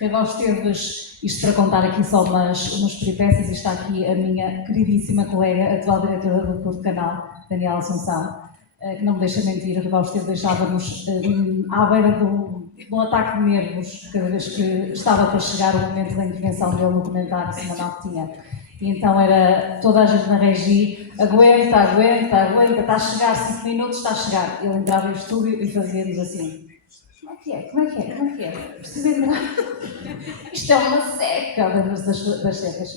Rival Esteves, isto para contar aqui só umas peripécias, e está aqui a minha queridíssima colega, atual diretora do Porto Canal, Daniela Assunção, que não me deixa mentir. Rival Esteves deixava-nos à beira do ataque de nervos cada vez que estava para chegar o momento da intervenção dele no comentário semanal que tinha. E então era toda a gente na regi, aguenta, está a chegar, 5 minutos, está a chegar. Ele entrava em estúdio e fazia-nos assim: como é que é? Preciso entrar. Isto é uma seca, lembra-se das secas.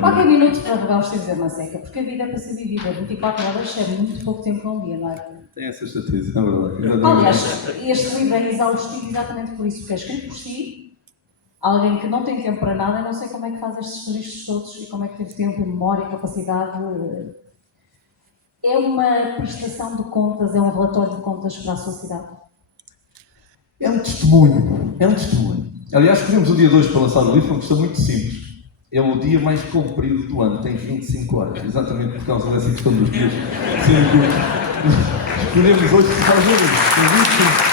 Qualquer minuto para Rival Esteves é uma seca, porque a vida é para ser vivida, 24 horas é muito pouco tempo para um dia, não é? Tem essa certeza, é verdade. Aliás, este livro é exaustivo exatamente por isso, porque é escrito por si. Alguém que não tem tempo para nada, eu não sei como é que faz estes registros todos e como é que teve tempo, memória, capacidade. É uma prestação de contas, é um relatório de contas para a sociedade. É um testemunho. Aliás, escolhemos o dia 2 para lançar o livro, uma questão muito simples. É o dia mais comprido do ano, tem 25 horas, exatamente por causa dessa questão dos dias. Escolhemos hoje para fazer isso, tem 25.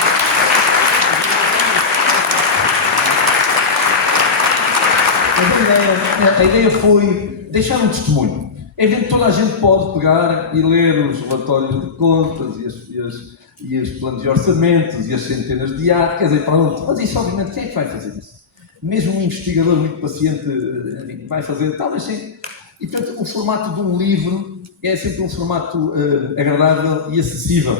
A ideia foi deixar um testemunho. É ver que toda a gente pode pegar e ler os relatórios de contas e os planos de orçamentos e as centenas de atos, quer dizer, pronto. Mas isso, obviamente, quem é que vai fazer isso? Mesmo um investigador muito paciente vai fazer, talvez sim. E, portanto, o formato de um livro é sempre um formato agradável e acessível.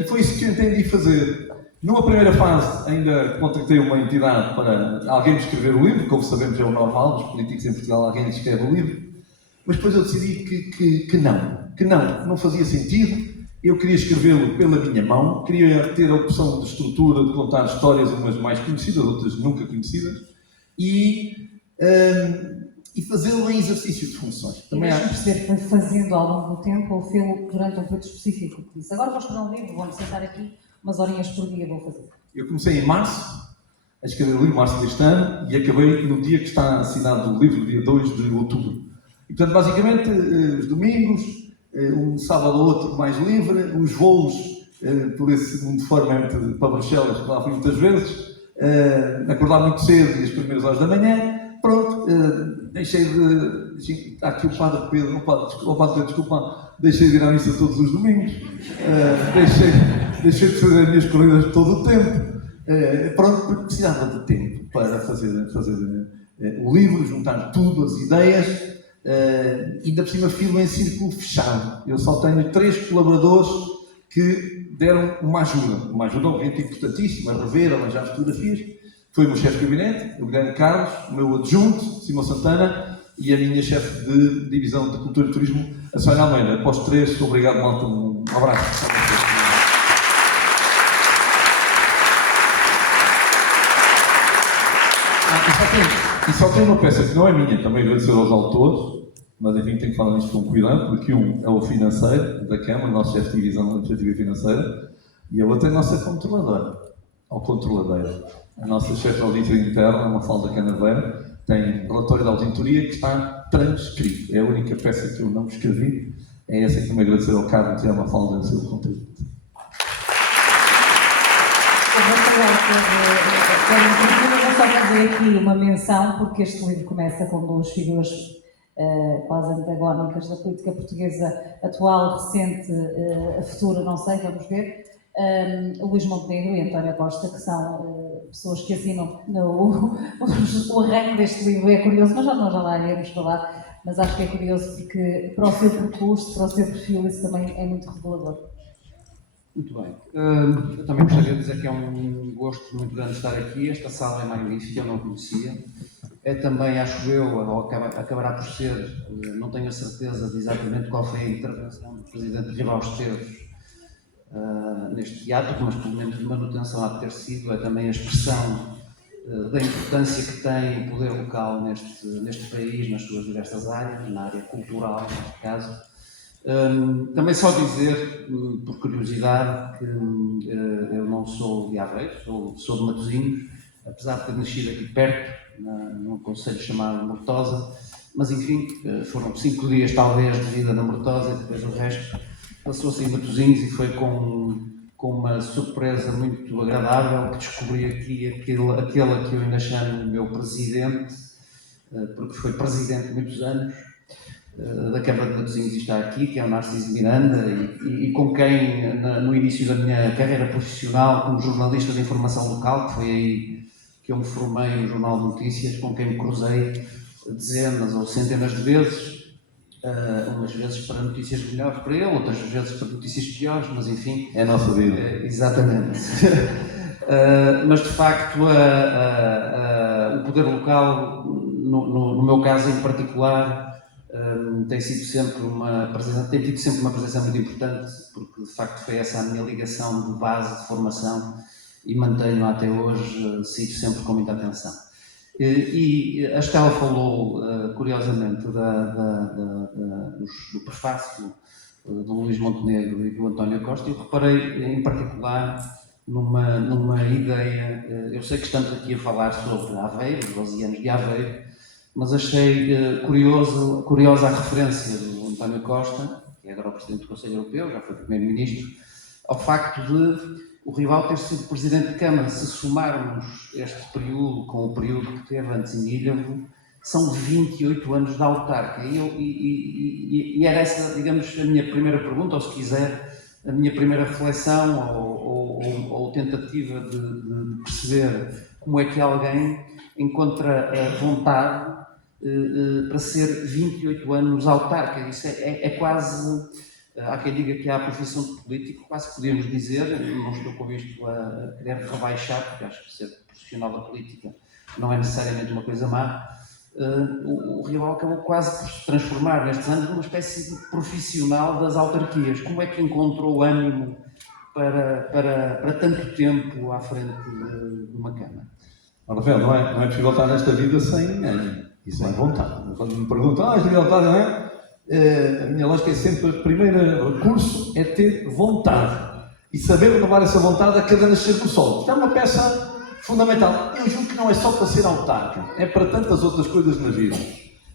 E foi isso que eu entendi fazer. Numa primeira fase, ainda contactei uma entidade para alguém escrever o livro, como sabemos é o normal dos políticos em Portugal, alguém escreve o livro, mas depois eu decidi que não fazia sentido. Eu queria escrevê-lo pela minha mão, queria ter a opção de estrutura, de contar histórias, umas mais conhecidas, outras nunca conhecidas, e fazê-lo em exercício de funções. Também deixa-me perceber, foi fazendo ao longo do tempo ou fê-lo durante um período específico que disse: agora vou escrever um livro, vou-me sentar aqui umas horinhas por dia, vou fazer. Eu comecei em março, a escrever o livro, março deste ano, e acabei no dia que está assinado o livro, dia 2 de outubro. E, portanto, basicamente, os domingos, um sábado ou outro mais livre, os voos por esse mundo fora para Bruxelas, que lá fui muitas vezes, acordar muito cedo e as primeiras horas da manhã, pronto, deixei de... Está aqui o Padre Pedro, desculpa, deixei de ir à missa todos os domingos, deixei de fazer as minhas corridas todo o tempo, pronto, porque precisava de tempo para fazer o livro, juntar tudo, as ideias. Ainda por cima filo em círculo fechado. Eu só tenho 3 colaboradores que deram uma ajuda obviamente importantíssima, a rever, arranjar fotografias. Foi o meu chefe de gabinete, o Guilherme Carlos, o meu adjunto, Simão Santana, e a minha chefe de divisão de Cultura e Turismo, a Sónia Almeida. Após 3, obrigado, malta, um abraço. E só tem uma peça que não é minha, também agradecer aos autores, mas enfim, tenho que falar nisto com cuidado, porque um é o financeiro da Câmara, nosso chefe de divisão administrativa e financeira, e a outra é a nossa controladora, ou controladeira. A nossa chefe de auditoria interna, Mafalda Canaveira, tem relatório de auditoria que está transcrito. É a única peça que eu não escrevi. É essa que me agradecer ao Carlos e à Mafalda o seu contributo. Vou só fazer aqui uma menção, porque este livro começa com 2 figuras quase antagónicas da política portuguesa atual, recente, a futura, não sei, vamos ver. O Luís Montenegro e António Costa, que são pessoas que assinam o arranque deste livro. É curioso, mas já lá iremos falar, mas acho que é curioso porque para o seu percurso, para o seu perfil, isso também é muito revelador. Muito bem. Eu também gostaria de dizer que é um gosto muito grande estar aqui. Esta sala é magnífica, eu não conhecia. É também, acho eu, ou acabará por ser, não tenho a certeza de exatamente qual foi a intervenção do Presidente Rival Esteves neste teatro, mas pelo menos de manutenção há de ter sido. É também a expressão da importância que tem o poder local neste país, nas suas diversas áreas, na área cultural, neste caso. Também só dizer, por curiosidade, que eu não sou de Aveiro, sou de Matosinhos, apesar de ter nascido aqui perto, num concelho chamado Mortosa, mas enfim, foram 5 dias talvez de vida na Mortosa e depois o resto passou-se em Matosinhos, e foi com com uma surpresa muito agradável, que descobri aqui aquele que eu ainda chamo o meu presidente, porque foi presidente muitos anos da Câmara de Matosinhos e está aqui, que é o Narciso Miranda, e com quem, no início da minha carreira profissional como jornalista de informação local, que foi aí que eu me formei no Jornal de Notícias, com quem me cruzei dezenas ou centenas de vezes, umas vezes para notícias melhores para ele, outras vezes para notícias piores, mas enfim... É a nossa vida. Exatamente. Mas de facto o poder local, no meu caso em particular, tem tido sempre uma presença muito importante, porque de facto foi essa a minha ligação de base, de formação, e mantenho até hoje, sigo sempre com muita atenção. E a Estela falou, curiosamente, do prefácio do Luís Montenegro e do António Costa. Eu reparei em particular numa ideia. Eu sei que estamos aqui a falar sobre Aveiro, os 12 anos de Aveiro, mas achei curiosa a referência do António Costa, que é agora o Presidente do Conselho Europeu, já foi Primeiro-Ministro, ao facto de o rival ter sido Presidente de Câmara. Se somarmos este período com o período que teve antes em Ilhavo, são 28 anos de autarca. E era essa, digamos, a minha primeira pergunta, ou se quiser, a minha primeira reflexão ou tentativa de perceber como é que alguém encontra a vontade para ser 28 anos autarca. Isso é quase... Há quem diga que há a profissão de político, quase podemos dizer, não estou com isto a querer rebaixar, porque acho que ser profissional da política não é necessariamente uma coisa má. O rival acabou quase por se transformar nestes anos numa espécie de profissional das autarquias. Como é que encontrou ânimo para tanto tempo à frente de uma Câmara? Rafael, não é possível estar nesta vida sem ânimo e sem vontade. Quando me perguntam, esta vontade não é? A minha lógica é sempre, o primeiro recurso é ter vontade e saber renovar essa vontade a cada nascer do sol. Isto é uma peça fundamental. Eu julgo que não é só para ser autarca, é para tantas outras coisas na vida.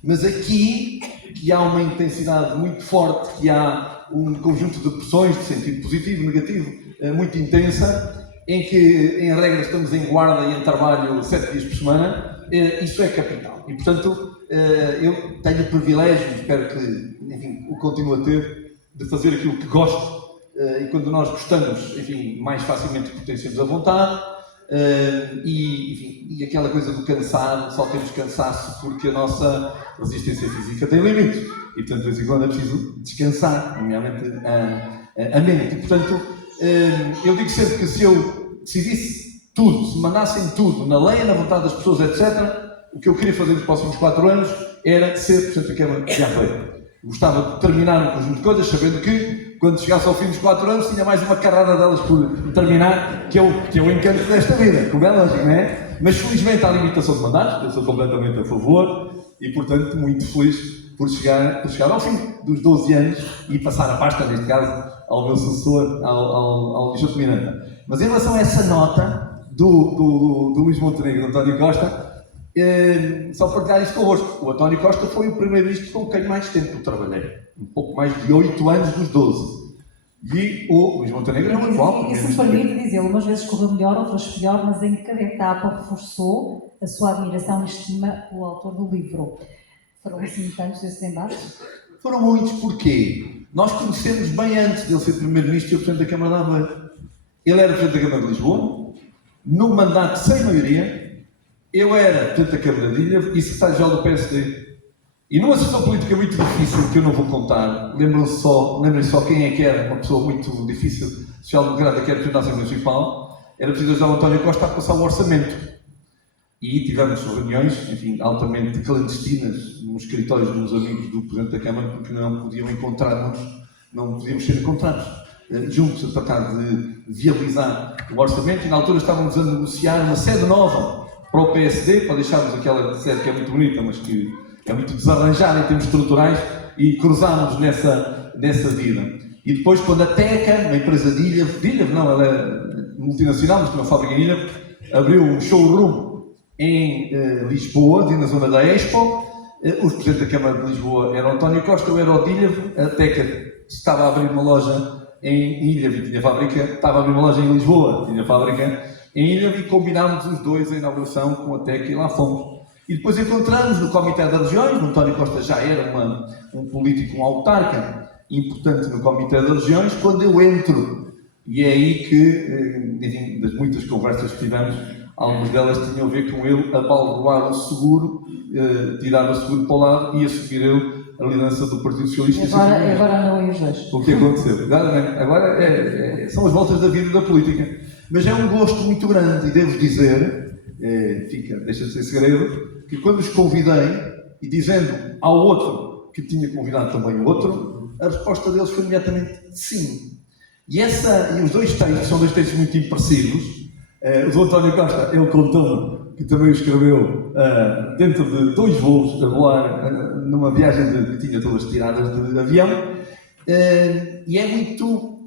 Mas aqui, que há uma intensidade muito forte, que há um conjunto de pressões de sentido positivo e negativo muito intensa, em que, em regra, estamos em guarda e em trabalho 7 dias por semana, isso é capital. E, portanto, eu tenho o privilégio, espero que, enfim, o continue a ter, de fazer aquilo que gosto, e quando nós gostamos, enfim, mais facilmente potenciamos a vontade, e aquela coisa do cansar, só temos cansaço porque a nossa resistência física tem limites, e portanto, de vez em quando é preciso descansar, nomeadamente a mente. E, portanto, eu digo sempre que se eu decidisse tudo, se mandassem tudo, na lei, na vontade das pessoas, etc., o que eu queria fazer nos próximos 4 anos era ser Presidente da Câmara de Aveiro. Gostava de terminar um conjunto de coisas, sabendo que, quando chegasse ao fim dos 4 anos, tinha mais uma carrada delas por terminar, que é o encanto desta vida, como é lógico, não é? Mas, felizmente, há limitação de mandatos, eu sou completamente a favor, e, portanto, muito feliz por chegar ao fim dos 12 anos e passar a pasta, neste caso, ao meu sucessor, ao Luís Miranda. Mas, em relação a essa nota do Luís Montenegro e do António Costa, só partilhar isto convosco. O António Costa foi o primeiro-ministro com quem mais tempo trabalhei. Um pouco mais de 8 anos dos 12. E o Luís Montenegro é um igual. E se me permite dizer, umas vezes correu melhor, outras pior, mas em cada etapa reforçou a sua admiração e estima pelo autor do livro. Foram assim tantos esses embates? Foram muitos, porquê? Nós conhecemos bem antes dele ser primeiro-ministro e o Presidente da Câmara de Aveiro. Ele era Presidente da Câmara de Lisboa, num mandato sem maioria. Eu era Presidente da Câmara de Ilhavo e secretário-geral do PSD. E numa situação política muito difícil, que eu não vou contar, lembrem só quem é que era uma pessoa muito difícil, social-democrata, que era Presidente da Assembleia Municipal, era Presidente do António Costa a passar o orçamento. E tivemos reuniões, enfim, altamente clandestinas, nos escritórios dos amigos do Presidente da Câmara, porque não podiam encontrar-nos, não podíamos ser encontrados juntos a tratar de viabilizar o orçamento. E na altura estávamos a negociar uma sede nova para o PSD, para deixarmos aquela sede que é muito bonita, mas que é muito desarranjada em termos estruturais, e cruzámos nessa vida. E depois, quando a Teca, uma empresa de Ilhavo não, ela é multinacional, mas tem uma fábrica em Ilhavo, abriu um showroom em Lisboa, na zona da Expo. O Presidente da Câmara de Lisboa era o António Costa, eu era o de Ilhavo. A Teca estava a abrir uma loja em Ilha, tinha fábrica, estava a abrir uma loja em Lisboa, tinha fábrica em Ilha e combinámos os dois a inauguração com a TEC e lá fomos. E depois encontramos no Comitê das Regiões, o António Costa já era um político, um autarca importante no Comitê das Regiões, quando eu entro. E é aí que, enfim, das muitas conversas que tivemos, algumas delas tinham a ver com ele abalroar o seguro, tirar o seguro para o lado e assumir ele a liderança do Partido Socialista. E agora andam aí os dois. O que aconteceu? Agora são as voltas da vida e da política. Mas é um gosto muito grande e devo dizer, deixa de ser segredo, que quando os convidei e dizendo ao outro que tinha convidado também o outro, a resposta deles foi imediatamente sim. E os dois textos são dois textos muito impressivos. O do António Costa, ele contou-me que também o escreveu dentro de 2 voos a voar numa viagem que tinha todas tiradas de avião. E é muito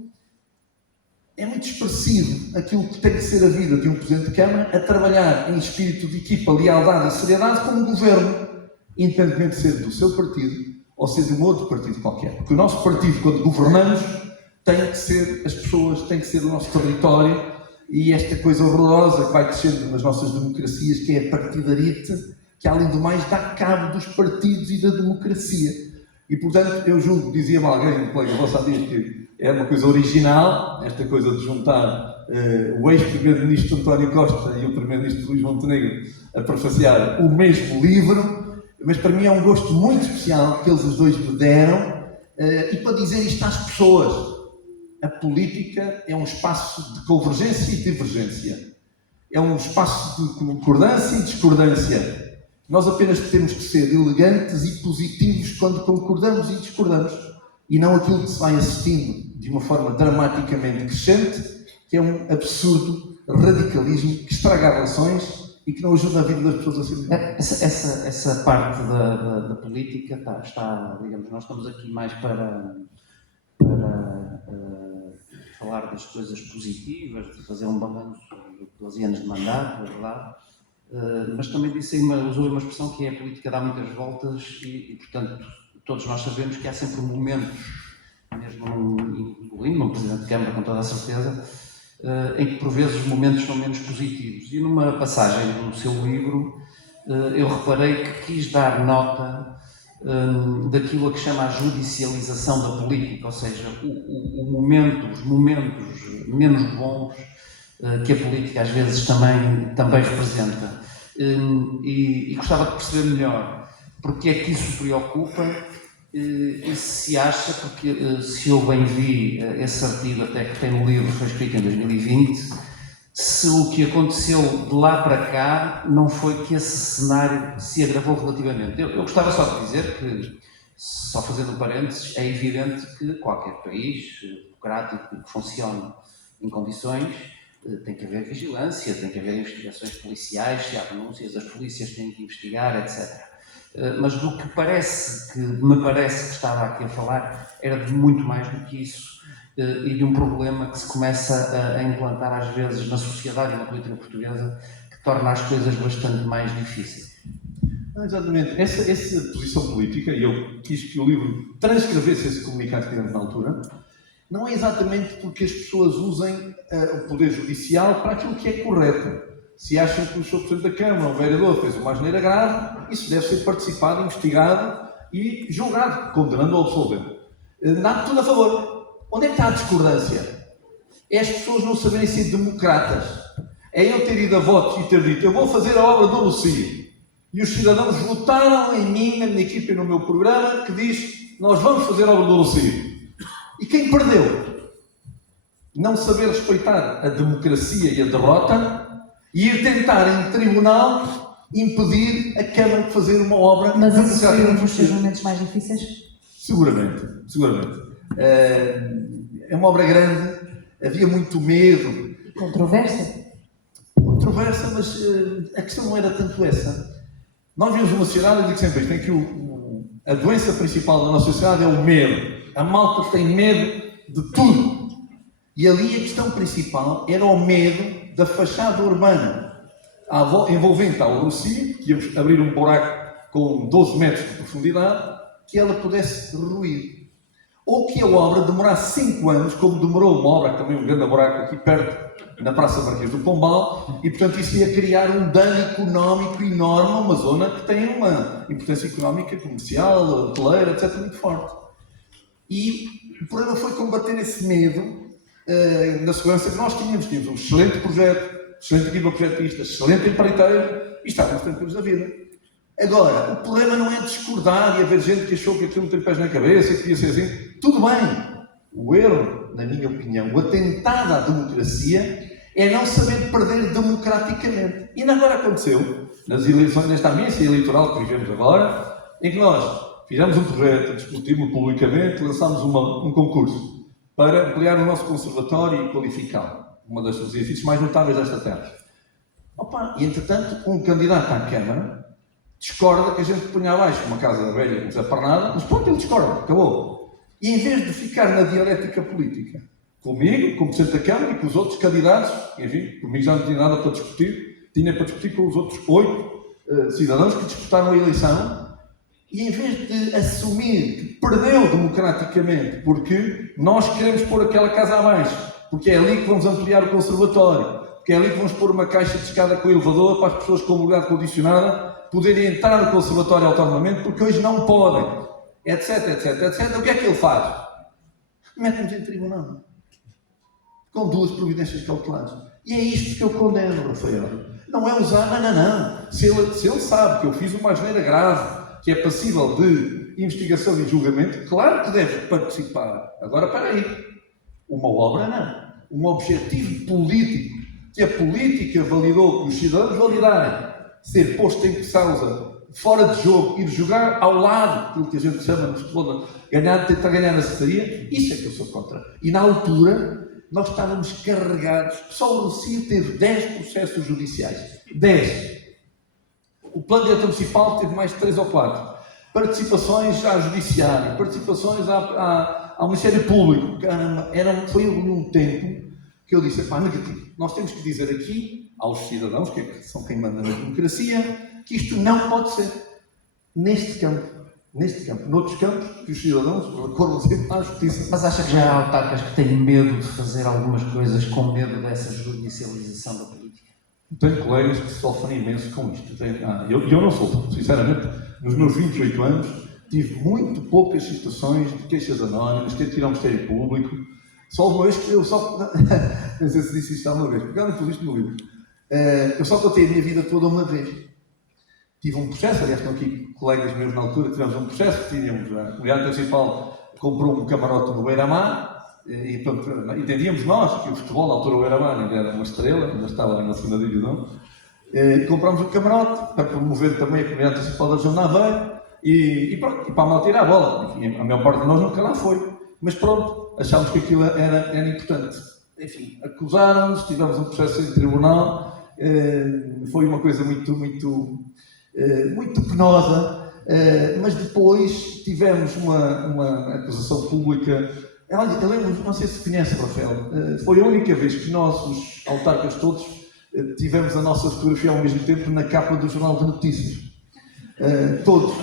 expressivo aquilo que tem que ser a vida de um Presidente de Câmara a trabalhar em espírito de equipa, lealdade e seriedade como governo, independentemente de ser do seu partido ou ser de um outro partido qualquer. Porque o nosso partido, quando governamos, tem que ser as pessoas, tem que ser o nosso território e esta coisa horrorosa que vai crescendo nas nossas democracias, que é a partidarite, que além do mais dá cabo dos partidos e da democracia. E portanto, eu julgo, dizia-me alguém, um colega vosso há dias, que é uma coisa original, esta coisa de juntar o ex-primeiro-ministro António Costa e o primeiro-ministro Luís Montenegro a prefaciar o mesmo livro, mas para mim é um gosto muito especial que eles os dois me deram, e para dizer isto às pessoas. A política é um espaço de convergência e divergência. É um espaço de concordância e discordância. Nós apenas temos que ser elegantes e positivos quando concordamos e discordamos. E não aquilo que se vai assistindo de uma forma dramaticamente crescente, que é um absurdo radicalismo que estraga relações e que não ajuda a vida das pessoas a ser melhor. Essa parte da política está, digamos, nós estamos aqui mais para falar das coisas positivas, de fazer um balanço de 12 anos de mandato, é verdade, mas também usou uma expressão que é a política dá muitas voltas e, portanto, todos nós sabemos que há sempre momentos, mesmo incluindo num Presidente de Câmara com toda a certeza, em que por vezes os momentos são menos positivos. E numa passagem no seu livro, eu reparei que quis dar nota daquilo a que chama a judicialização da política, ou seja, os momentos menos bons que a política às vezes também representa. E gostava de perceber melhor porque é que isso preocupa e se acha, porque se eu bem vi esse artigo até que tem no livro, foi escrito em 2020, se o que aconteceu de lá para cá não foi que esse cenário se agravou relativamente. Eu gostava só de dizer que, só fazendo parênteses, é evidente que qualquer país democrático que funcione em condições tem que haver vigilância, tem que haver investigações policiais, se há denúncias, as polícias têm que investigar, etc. Mas do que me parece que estava aqui a falar, era de muito mais do que isso. E de um problema que se começa a implantar às vezes na sociedade e na política portuguesa, que torna as coisas bastante mais difíceis. Exatamente. Essa posição política, e eu quis que o livro transcrevesse esse comunicado que tivemos na altura, não é exatamente porque as pessoas usem o Poder Judicial para aquilo que é correto. Se acham que o Sr. Presidente da Câmara ou o vereador fez uma asneira grave, isso deve ser participado, investigado e julgado, condenando ou absolvendo. Nada tudo a favor. Onde é que está a discordância? É as pessoas não saberem ser democratas. É eu ter ido a votos e ter dito, eu vou fazer a obra do Lucio. E os cidadãos votaram em mim, na minha equipe e no meu programa, que diz, nós vamos fazer a obra do Lucio. E quem perdeu? Não saber respeitar a democracia e a derrota e ir tentar em tribunal impedir a Câmara de fazer uma obra. Mas isso foi um dos seus momentos mais difíceis? Seguramente. É uma obra grande, havia muito medo. Controversa, mas a questão não era tanto essa. Nós vimos uma sociedade, eu digo sempre, tem que a doença principal da nossa sociedade é o medo. A malta tem medo de tudo. E ali a questão principal era o medo da fachada urbana envolvente ao Lucio, que íamos abrir um buraco com 12 metros de profundidade, que ela pudesse ruir. ou que a obra demorasse 5 anos, como demorou uma obra, também um grande buraco aqui perto, na Praça Marquês do Pombal, e portanto isso ia criar um dano económico enorme a uma zona que tem uma importância económica, comercial, hoteleira, etc., muito forte. E o problema foi combater esse medo na segurança que nós tínhamos. Tínhamos um excelente projeto, excelente equipa projetista, excelente empreiteiro, e estávamos tranquilos da vida. Agora, o problema não é discordar e haver gente que achou que aquilo tem pés na cabeça, que ia ser assim. Tudo bem. O erro, na minha opinião, o atentado à democracia é não saber perder democraticamente. E ainda agora aconteceu, nas eleições, nesta ambiência eleitoral que vivemos agora, em que nós fizemos um projeto, discutimos publicamente, lançámos um concurso para ampliar o nosso conservatório e qualificá-lo. Uma das exercícios mais notáveis desta terra. Opa, e entretanto, um candidato à Câmara discorda que a gente ponha abaixo uma casa velha desaparnada, mas pronto, ele discorda, acabou. E em vez de ficar na dialética política, comigo, como Presidente da Câmara, e com os outros candidatos, enfim, comigo já não tinha nada para discutir, tinha para discutir com os outros 8 cidadãos que disputaram a eleição, e em vez de assumir que perdeu democraticamente, porque nós queremos pôr aquela casa abaixo, porque é ali que vamos ampliar o conservatório, porque é ali que vamos pôr uma caixa de escada com elevador para as pessoas com mobilidade condicionada poderem entrar no conservatório autonomamente, porque hoje não podem, etc, etc, etc. O que é que ele faz? Mete-nos em tribunal, com 2 providências cautelares. E é isto que eu condeno, Rafael. Não é usar, não. Se ele sabe que eu fiz uma asneira grave, que é passível de investigação e julgamento, claro que deve participar. Agora, espera aí. Uma obra, não. Um objetivo político, que a política validou, que os cidadãos validarem, ser posto em causa, fora de jogo, ir jogar ao lado, aquilo que a gente chama no futebol, tentar ganhar na secretaria, isso é que eu sou contra. E na altura, nós estávamos carregados, só o Rocio teve 10 processos judiciais. 10. O plano diretor municipal teve mais de 3 ou 4. Participações à judiciária, participações ao Ministério Público. Caramba, foi um tempo que eu disse, pá, negativo. Nós temos que dizer aqui aos cidadãos, que são quem manda na democracia, que isto não pode ser neste campo. Noutros campos, que os cidadãos recorram sempre à justiça. Mas acha que já há autarcas que têm medo de fazer algumas coisas com medo dessa judicialização da política? Tenho colegas que sofrem imenso com isto. Eu não sofro, sinceramente. Nos meus 28 anos, tive muito poucas situações de queixas anónimas, ter que ir ao Ministério Público. Só uma vez que eu só... não sei se disse isto alguma vez, porque eu não pus isto no livro. Eu só contei a minha vida toda uma vez. Tive um processo, aliás, estão aqui colegas meus na altura, tivemos um processo, tínhamos, a comunidade municipal comprou um camarote no Beira-Mar, e pronto, entendíamos nós que o futebol, na altura o Beira-Mar ainda era uma estrela, ainda estava na segunda divisão, e comprámos um camarote para promover também a comunidade municipal da Zona Aveiro, e pronto, e para a malta tirar a bola. Enfim, a maior parte de nós nunca lá foi, mas pronto, achámos que aquilo era importante. Enfim, acusaram-nos, tivemos um processo em tribunal, foi uma coisa muito penosa, mas depois tivemos uma acusação pública. Olha, eu lembro, não sei se conhece, Rafael, foi a única vez que nós, os autarcas todos, tivemos a nossa fotografia ao mesmo tempo na capa do Jornal de Notícias. Todos,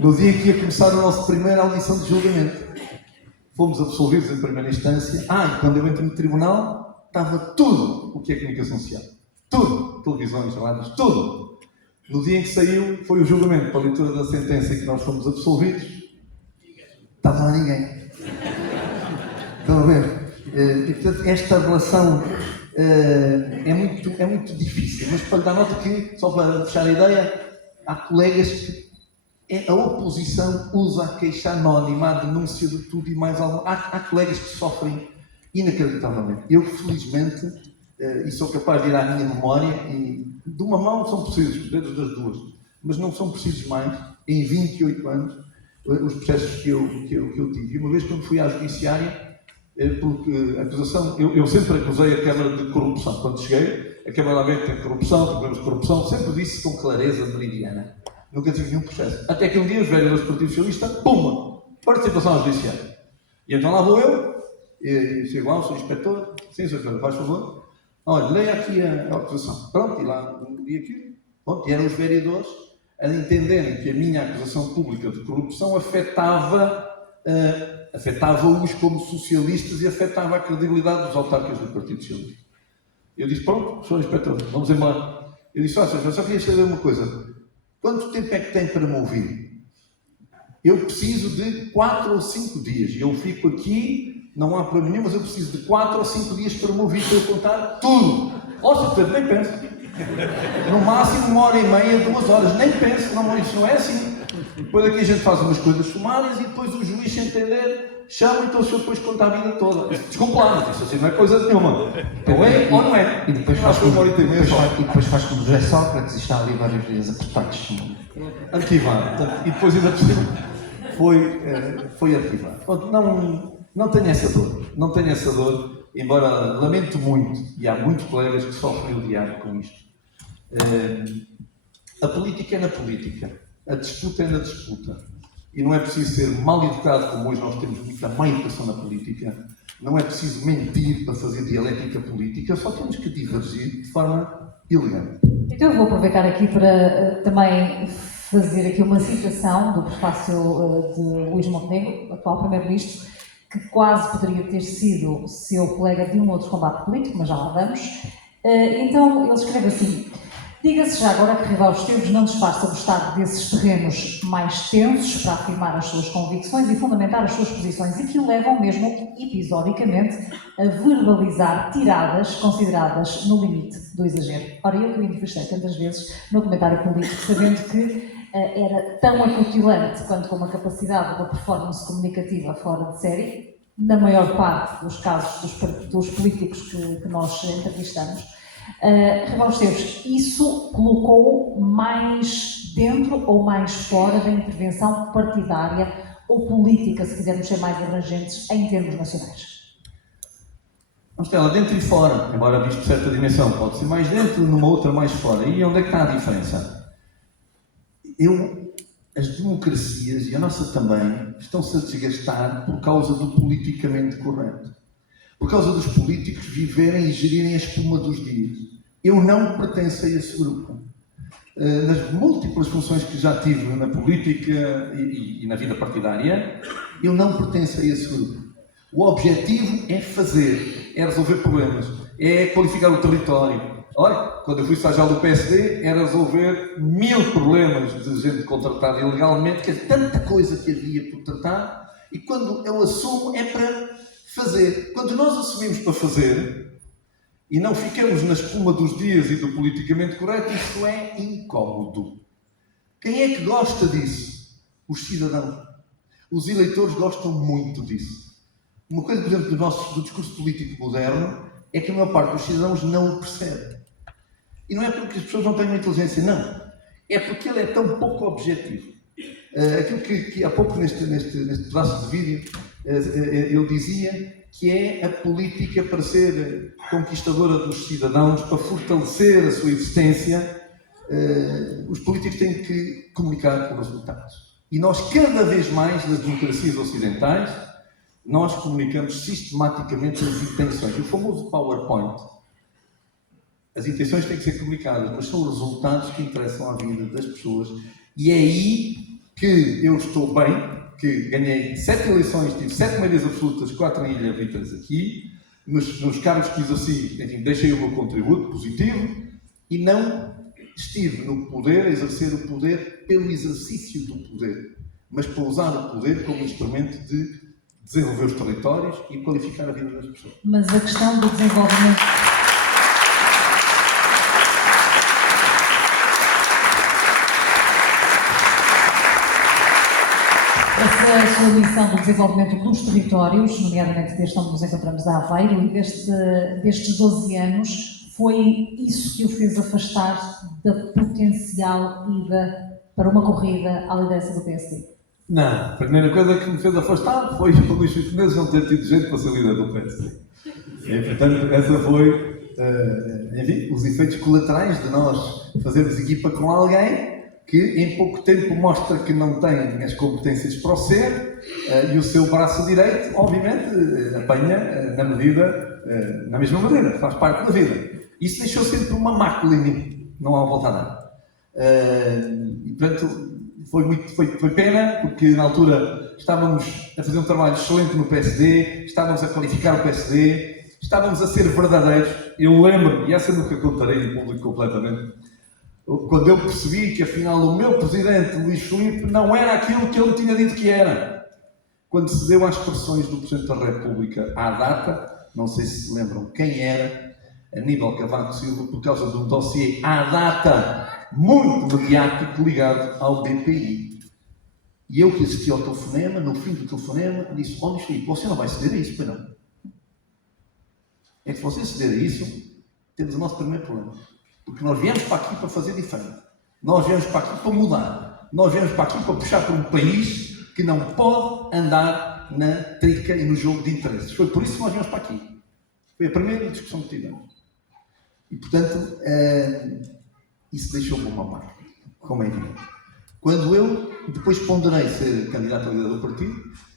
no dia que ia começar a nossa primeira audição de julgamento. Fomos absolvidos em primeira instância. E quando eu entro no tribunal, estava tudo o que é comunicação social. Tudo. Televisões, rádios, tudo. No dia em que saiu, foi o julgamento para a leitura da sentença em que nós fomos absolvidos. Estava lá ninguém. Estão a ver? E, portanto, esta relação é muito difícil. Mas para lhe dar nota que, só para fechar a ideia, há colegas que a oposição usa a queixa anónima, a denúncia de tudo e mais algo. Há colegas que sofrem inacreditavelmente. Eu, felizmente, e sou capaz de ir à minha memória, e de uma mão são precisos, os dedos das duas, mas não são precisos mais, em 28 anos, os processos que eu tive. E uma vez quando fui à judiciária, porque a acusação, eu sempre acusei a Câmara de corrupção. Quando cheguei, a Câmara lá veio que tem corrupção, problemas de corrupção, sempre disse com clareza meridiana. Nunca tive nenhum processo. Até que um dia os vereadores do Partido Socialista, pumba, participação à judiciária. E então lá vou eu, e chego lá, sou inspetor, sim, senhor, faz favor, olha, leia aqui a acusação. Pronto, e lá li aquilo. Pronto, e eram os vereadores a entenderem que a minha acusação pública de corrupção afetava afetava-os como socialistas e afetava a credibilidade dos autarcas do Partido Socialista. Eu disse, pronto, Sr. Inspetor, vamos embora. Eu disse, eu só queria saber uma coisa. Quanto tempo é que tem para me ouvir? Eu preciso de 4 ou 5 dias. Eu fico aqui, não há problema nenhum, mas eu preciso de 4 ou 5 dias para me ouvir, para eu contar tudo. Portanto, nem penso. No máximo 1h30, 2 horas. Nem penso, não, isso não é assim. Depois aqui a gente faz umas coisas sumárias e depois o juiz, sem entender, chama, então o senhor depois conta a vida toda. Desculpa lá, isso assim não é coisa nenhuma. Então é ou não é? E depois faz como José Sócrates e está ali vários dias a prestar testemunho. Arquivado. E depois ainda por cima foi arquivado. Não tenho essa dor. Não tenho essa dor, embora lamento muito, e há muitos colegas que sofrem o diabo com isto. A política é na política. A disputa é na disputa. E não é preciso ser mal educado, como hoje nós temos muita má educação na política. Não é preciso mentir para fazer dialética política. Só temos que divergir de forma elegante. Então eu vou aproveitar aqui para também fazer aqui uma citação do prefácio de Luís Montenegro, atual Primeiro-Ministro, que quase poderia ter sido seu colega de um outro combate político, mas já lá vamos. Então ele escreve assim: diga-se já agora que Rival Esteves não disfarça o estado desses terrenos mais tensos para afirmar as suas convicções e fundamentar as suas posições e que o levam mesmo, episodicamente, a verbalizar tiradas consideradas no limite do exagero. Ora, eu que o entrevistei tantas vezes no comentário político, sabendo que era tão acutilante quanto com uma capacidade de uma performance comunicativa fora de série, na maior parte dos casos dos políticos que nós entrevistamos. Rival Esteves, isso colocou mais dentro ou mais fora da intervenção partidária ou política, se quisermos ser mais abrangentes, em termos nacionais? Vamos ter lá dentro e fora, embora visto certa dimensão, pode ser mais dentro, numa outra mais fora. E onde é que está a diferença? As democracias, e a nossa também, estão-se a desgastar por causa do politicamente correto. Por causa dos políticos viverem e gerirem a espuma dos dias. Eu não pertenço a esse grupo. Nas múltiplas funções que já tive na política e na vida partidária, eu não pertenço a esse grupo. O objetivo é fazer, é resolver problemas, é qualificar o território. Olha, quando eu fui estagiário do PSD, era resolver 1000 problemas de gente contratada ilegalmente, que é tanta coisa que havia por tratar, e quando eu assumo é para fazer. Quando nós assumimos para fazer, e não ficamos na espuma dos dias e do politicamente correto, isso é incómodo. Quem é que gosta disso? Os cidadãos. Os eleitores gostam muito disso. Uma coisa, por exemplo, do discurso político moderno é que a maior parte dos cidadãos não o percebe. E não é porque as pessoas não tenham inteligência, não. É porque ele é tão pouco objetivo. Aquilo que há pouco neste pedaço de vídeo eu dizia que é a política para ser conquistadora dos cidadãos, para fortalecer a sua existência, os políticos têm que comunicar com resultados. E nós, cada vez mais, nas democracias ocidentais, nós comunicamos sistematicamente as intenções. O famoso PowerPoint. As intenções têm que ser comunicadas, mas são os resultados que interessam à vida das pessoas. E é aí que eu estou bem, que ganhei 7 eleições, tive 7 maiorias absolutas, 4 em Ilha e 3 aqui. Nos cargos que exerci, enfim, deixei o meu contributo positivo e não estive no poder, a exercer o poder pelo exercício do poder, mas para usar o poder como instrumento de desenvolver os territórios e qualificar a vida das pessoas. Mas a questão do desenvolvimento... Essa sua missão do desenvolvimento dos territórios, nomeadamente desde onde nos encontramos a Aveiro, e destes 12 anos, foi isso que o fez afastar da potencial ida para uma corrida à liderança do PSD? Não, a primeira coisa que me fez afastar foi o Luís Filipe Menezes não ter tido gente para ser líder do PSD. E, portanto, essa foi, enfim, os efeitos colaterais de nós fazermos equipa com alguém que em pouco tempo mostra que não tem as competências para o ser e o seu braço direito, obviamente, apanha na mesma medida, faz parte da vida. Isso deixou sempre uma mácula em mim, não há volta a dar. E, portanto, foi pena, porque na altura estávamos a fazer um trabalho excelente no PSD, estávamos a qualificar o PSD, estávamos a ser verdadeiros. Eu lembro-me, e essa nunca contarei em público completamente, quando eu percebi que afinal o meu presidente, Luís Filipe, não era aquilo que ele tinha dito que era. Quando se deu às expressões do Presidente da República à data, não sei se se lembram quem era, Aníbal Cavaco Silva, por causa de um dossiê à data muito mediático ligado ao BPI. E eu que assisti ao telefonema, no fim do telefonema, disse: "Ó Luís Filipe, você não vai ceder a isso, pois não? É que se você ceder a isso, temos o nosso primeiro problema. Porque nós viemos para aqui para fazer diferente. Nós viemos para aqui para mudar. Nós viemos para aqui para puxar por um país que não pode andar na trica e no jogo de interesses. Foi por isso que nós viemos para aqui. Foi a primeira discussão que tivemos. E, portanto, isso deixou-me uma marca, como é evidente. Quando eu depois ponderei ser candidato a líder do partido,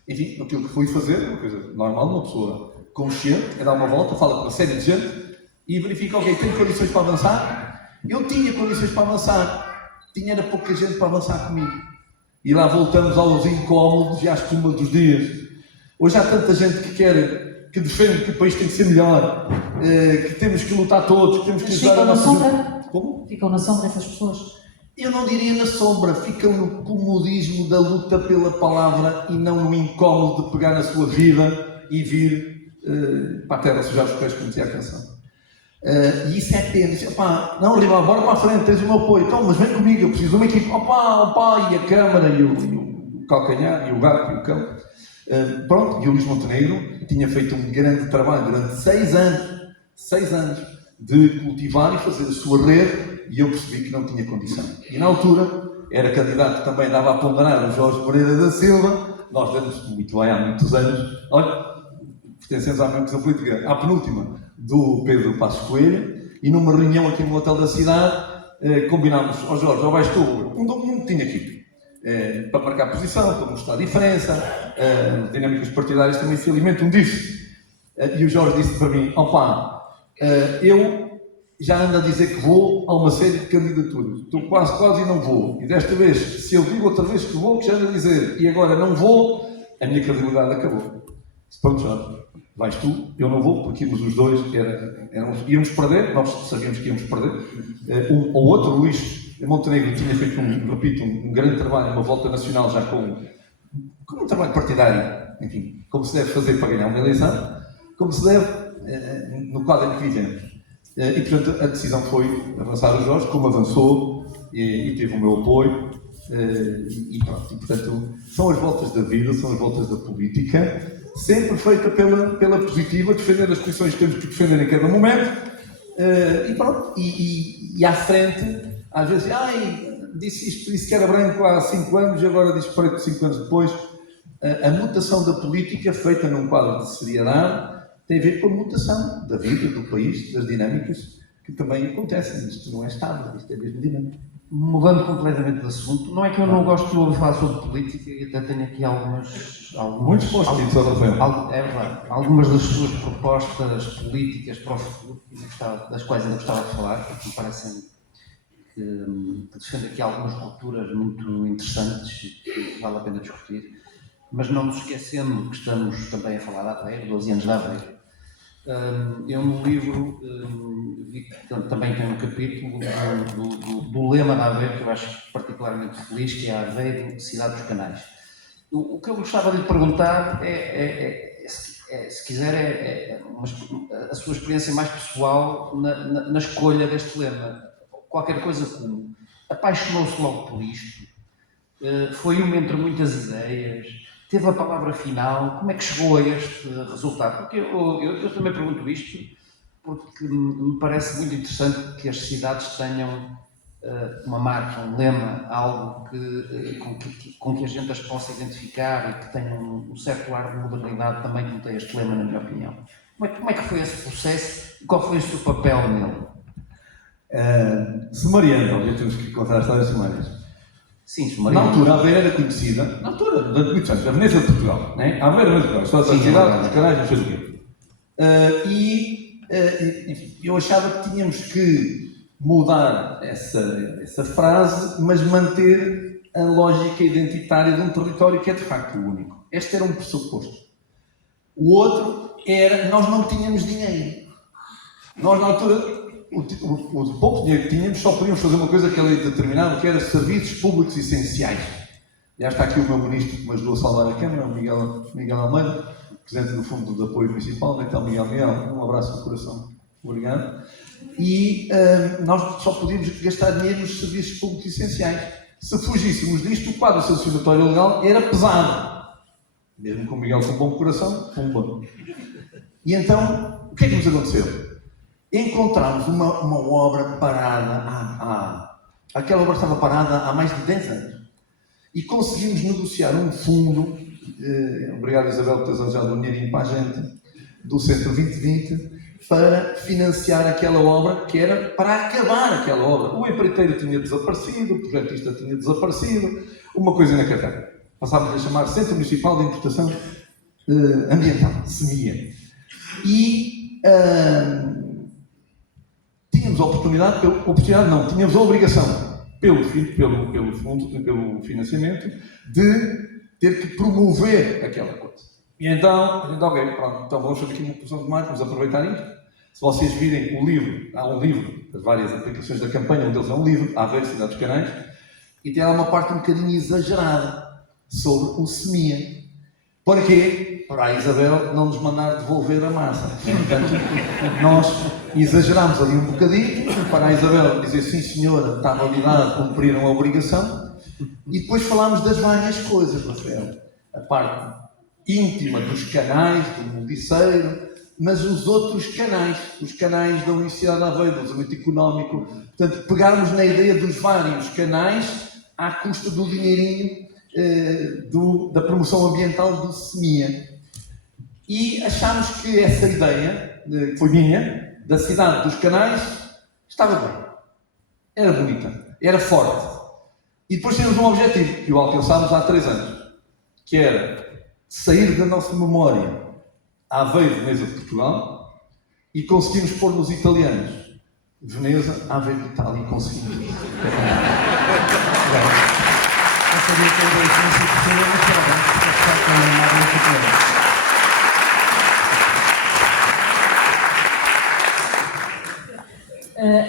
enfim, aquilo que fui fazer, uma coisa normal, uma pessoa consciente, é dar uma volta, fala com uma série de gente e verifica, ok, tenho condições para avançar? Eu tinha condições para avançar, era pouca gente para avançar comigo. E lá voltamos aos incómodos e às espuma dos dias. Hoje há tanta gente que quer, que defende que o país tem que ser melhor, que temos que lutar todos, que temos que ajudar a nossa... Como? Ficam na sombra essas pessoas? Eu não diria na sombra, ficam no comodismo da luta pela palavra e não no incómodo de pegar na sua vida e vir para a terra sujar os pés, como dizia a canção. E isso é pena. Diz, opá, não, Rival, bora para a frente, tens o meu apoio. Então, mas vem comigo, eu preciso de uma equipe. Opá, e a Câmara, e o calcanhar, e o gato, e o cão. Pronto, e o Luís Montenegro tinha feito um grande trabalho durante 6 anos, de cultivar e fazer a sua rede, e eu percebi que não tinha condição. E na altura, era candidato também, dava a ponderar o Jorge Moreira da Silva, nós demos muito bem há muitos anos, olha, pertencemos à mesma questão política, à penúltima do Pedro Passos Coelho, e numa reunião aqui no hotel da cidade, combinámos, ó Jorge, ou vais tu, um tinha aqui, para marcar posição, para mostrar a diferença, dinâmicas partidárias também se alimentam disso. E o Jorge disse para mim, opá, eu já ando a dizer que vou a uma série de candidaturas, estou quase e não vou, e desta vez, se eu digo outra vez que vou, que já ando a dizer, e agora não vou, a minha credibilidade acabou. Pronto, Jorge, vais tu, eu não vou, porque íamos os dois, íamos perder, nós sabíamos que íamos perder. Um ou outro, Luís Montenegro, tinha feito um grande trabalho, uma volta nacional, já com um trabalho partidário, enfim, como se deve fazer para ganhar uma eleição, como se deve no quadro em que vivemos. E, portanto, a decisão foi avançar o Jorge, como avançou, e teve o meu apoio, e pronto. E, portanto, são as voltas da vida, são as voltas da política, sempre feita pela positiva, defender as posições que temos que defender em cada momento, e pronto, e à frente, às vezes, disse que era branco há 5 anos, e agora diz preto 5 anos depois. A mutação da política, feita num quadro de seriedade, tem a ver com a mutação da vida, do país, das dinâmicas que também acontecem. Isto não é estável, isto é mesmo dinâmico. Mudando completamente de assunto, não é que eu não gosto de ouvir falar sobre política e até tenho aqui muitos postos, é verdade, algumas das suas propostas políticas para o futuro, das quais ainda gostava de falar, porque me parecem que defende aqui algumas rupturas muito interessantes e que vale a pena discutir, mas não nos esquecendo que estamos também a falar de Aveiro, 12 anos de Aveiro. Eu no livro vi que também tem um capítulo do lema da Aveiro, que eu acho particularmente feliz, que é a Aveiro, cidade dos canais. O que eu gostava de lhe perguntar se quiser, a sua experiência mais pessoal na escolha deste lema. Qualquer coisa como apaixonou-se logo por isto, foi uma entre muitas ideias, teve a palavra final, como é que chegou a este resultado? Porque eu também pergunto isto, porque me parece muito interessante que as cidades tenham uma marca, um lema, algo com que a gente as possa identificar e que tenha um certo ar de modernidade também, como tem este lema, na minha opinião. Como é que foi esse processo e qual foi o seu papel nele? Sumariando, talvez temos que contar as histórias sumárias. Sim, sumariando. Na altura, a Aveiro era conhecida, na altura, durante muitos anos, a Veneza de Portugal, né? A Aveiro era de Portugal, só da cidade, os canais, não sei o quê. Enfim, eu achava que tínhamos que mudar essa frase, mas manter a lógica identitária de um território que é de facto único. Este era um pressuposto. O outro era, nós não tínhamos dinheiro. Nós, na altura, o pouco dinheiro que tínhamos, só podíamos fazer uma coisa que a lei determinava, que era serviços públicos essenciais. Já está aqui o meu ministro que me ajudou a salvar a Câmara, o Miguel Almeida, presidente do Fundo de Apoio Municipal, onde é que está o Miguel? Um abraço no coração. Obrigado. E nós só podíamos gastar dinheiro nos serviços públicos essenciais. Se fugíssemos disto, o quadro sancionatório legal era pesado. Mesmo com o Miguel com bom coração, pumba. E então, o que é que nos aconteceu? Encontramos uma obra parada, aquela obra estava parada há mais de 10 anos. E conseguimos negociar um fundo, obrigado Isabel por teres arranjado um dinheirinho para a gente, do Centro 2020, para financiar aquela obra, que era para acabar aquela obra. O empreiteiro tinha desaparecido, o projetista tinha desaparecido, uma coisa na carteira. Passámos a chamar Centro Municipal de Importação Ambiental, SEMIA. E tínhamos a oportunidade, tínhamos a obrigação, pelo fundo, pelo financiamento, de ter que promover aquela coisa. E então, ok, pronto, então vamos fazer aqui uma produção de marketing, vamos aproveitar isto. Se vocês virem o livro, há um livro das várias aplicações da campanha, um deles é um livro, Aveiro, Cidade dos Canais, e tem lá uma parte um bocadinho exagerada sobre o SEMIA. Para quê? Para a Isabel não nos mandar devolver a massa. Portanto, nós exagerámos ali um bocadinho, para a Isabel dizer sim senhora, está validado, cumpriram a obrigação, e depois falámos das várias coisas, Rafael. A parte íntima dos canais, do Muldiceiro, mas os outros canais, os canais da Universidade de Aveiro, do desenvolvimento económico, portanto, pegarmos na ideia dos vários canais à custa do dinheirinho da promoção ambiental do SEMIA. E achámos que essa ideia, que foi minha, da cidade dos canais, estava bem. Era bonita, era forte. E depois tínhamos um objetivo, que o alcançámos há 3 anos, que era sair da nossa memória Aveiro, Veneza de Portugal, e conseguimos pôr nos italianos Veneza, Aveiro de Itália, e conseguimos. Eu sabia que era isso, não sei se mas parabéns por estar com a Mário Futuro.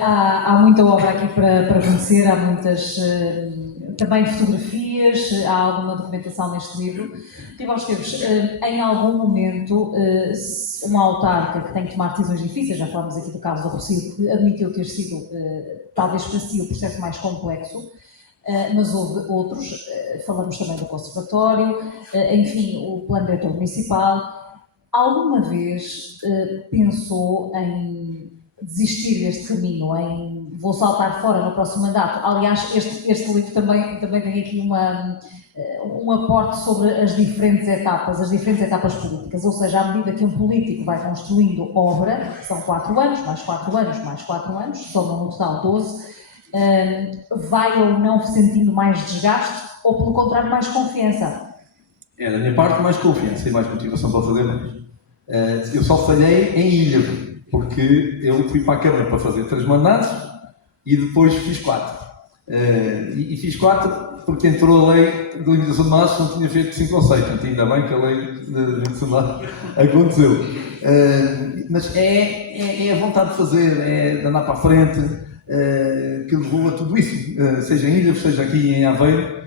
Há muita obra aqui para conhecer, há muitas também fotografias, há alguma documentação neste livro. Tiago Esteves, em algum momento, uma autarca que tem que tomar decisões difíceis, já falamos aqui do caso da Rocio, que admitiu ter sido, talvez para si, o processo mais complexo, mas houve outros, falamos também do Conservatório, enfim, o Plano Diretor Municipal. Alguma vez pensou em desistir deste caminho, em vou saltar fora no próximo mandato? Aliás, este livro também tem aqui um aporte sobre as diferentes etapas políticas, ou seja, à medida que um político vai construindo obra, que são 4 anos, mais 4 anos, mais 4 anos, somam no total 12, vai ou não sentindo mais desgaste, ou pelo contrário, mais confiança? Da minha parte, mais confiança e mais motivação para fazer mais. Eu só falhei em Ilha, porque eu fui para a Câmara para fazer 3 mandatos e depois fiz 4. E fiz 4 porque entrou a lei de limitação de mandatos, não tinha feito 5 ou 6, portanto ainda bem que a lei de limitação de mandatos aconteceu. Mas é a vontade de fazer, é de andar para a frente, que levou a tudo isso, seja em Ilha, seja aqui em Aveiro,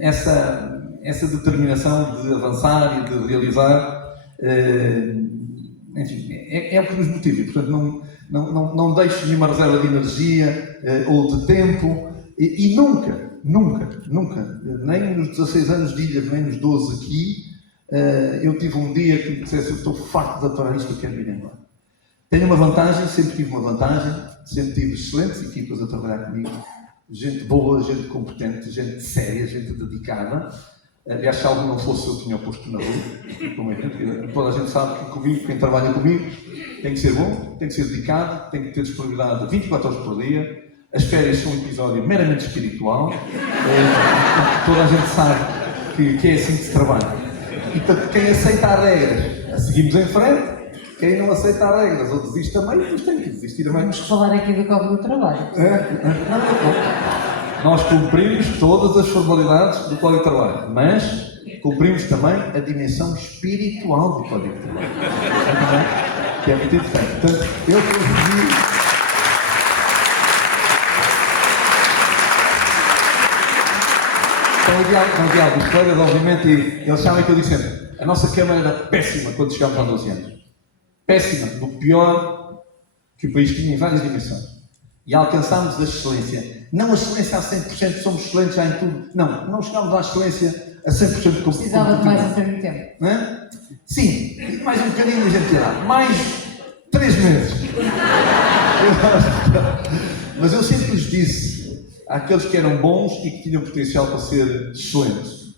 essa determinação de avançar e de realizar. Enfim, é o que nos motiva. Portanto, não deixo nenhuma reserva de energia ou de tempo e nunca, nem nos 16 anos de Ilha, nem nos 12 aqui, eu tive um dia que me dissesse: eu estou farto de aturar isto, eu quero ir embora. Tenho uma vantagem, sempre tive uma vantagem, sempre tive excelentes equipas a trabalhar comigo, gente boa, gente competente, gente séria, gente dedicada. Aliás, se algo não fosse, eu tinha o posto na rua. Toda a gente sabe que comigo, quem trabalha comigo, tem que ser bom, tem que ser dedicado, tem que ter disponibilidade 24 horas por dia. As férias são um episódio meramente espiritual. Toda a gente sabe que é assim que se trabalha. E portanto, quem aceita as regras, seguimos em frente. Quem não aceita as regras ou desiste também, depois tem que desistir também. Vamos falar aqui do Código do Trabalho. Nós cumprimos todas as formalidades do Código de Trabalho, mas cumprimos também a dimensão espiritual do Código de Trabalho. Que é muito diferente. Portanto, eu previgi. Com o diálogo dos colegas, obviamente, e eles sabem que eu disse sempre: a nossa Câmara era péssima quando chegámos aos 12 anos. Péssima, do pior que o país tinha em várias dimensões. E alcançámos a excelência. Não a excelência a 100%, somos excelentes já em tudo. Não chegámos à excelência a 100% como Precisava de mais um bocadinho de tempo. Não é? Sim, mais um bocadinho a gente terá. Mais 3 meses. Mas eu sempre lhes disse àqueles que eram bons e que tinham potencial para ser excelentes: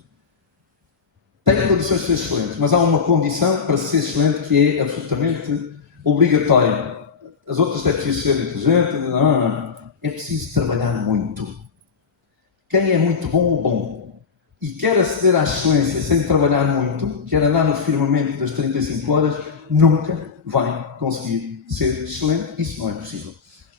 têm condições de ser excelentes, mas há uma condição para ser excelente que é absolutamente obrigatória. As outras é preciso ser inteligente, não. É preciso trabalhar muito. Quem é muito bom ou bom e quer aceder à excelência sem trabalhar muito, quer andar no firmamento das 35 horas, nunca vai conseguir ser excelente. Isso não é possível.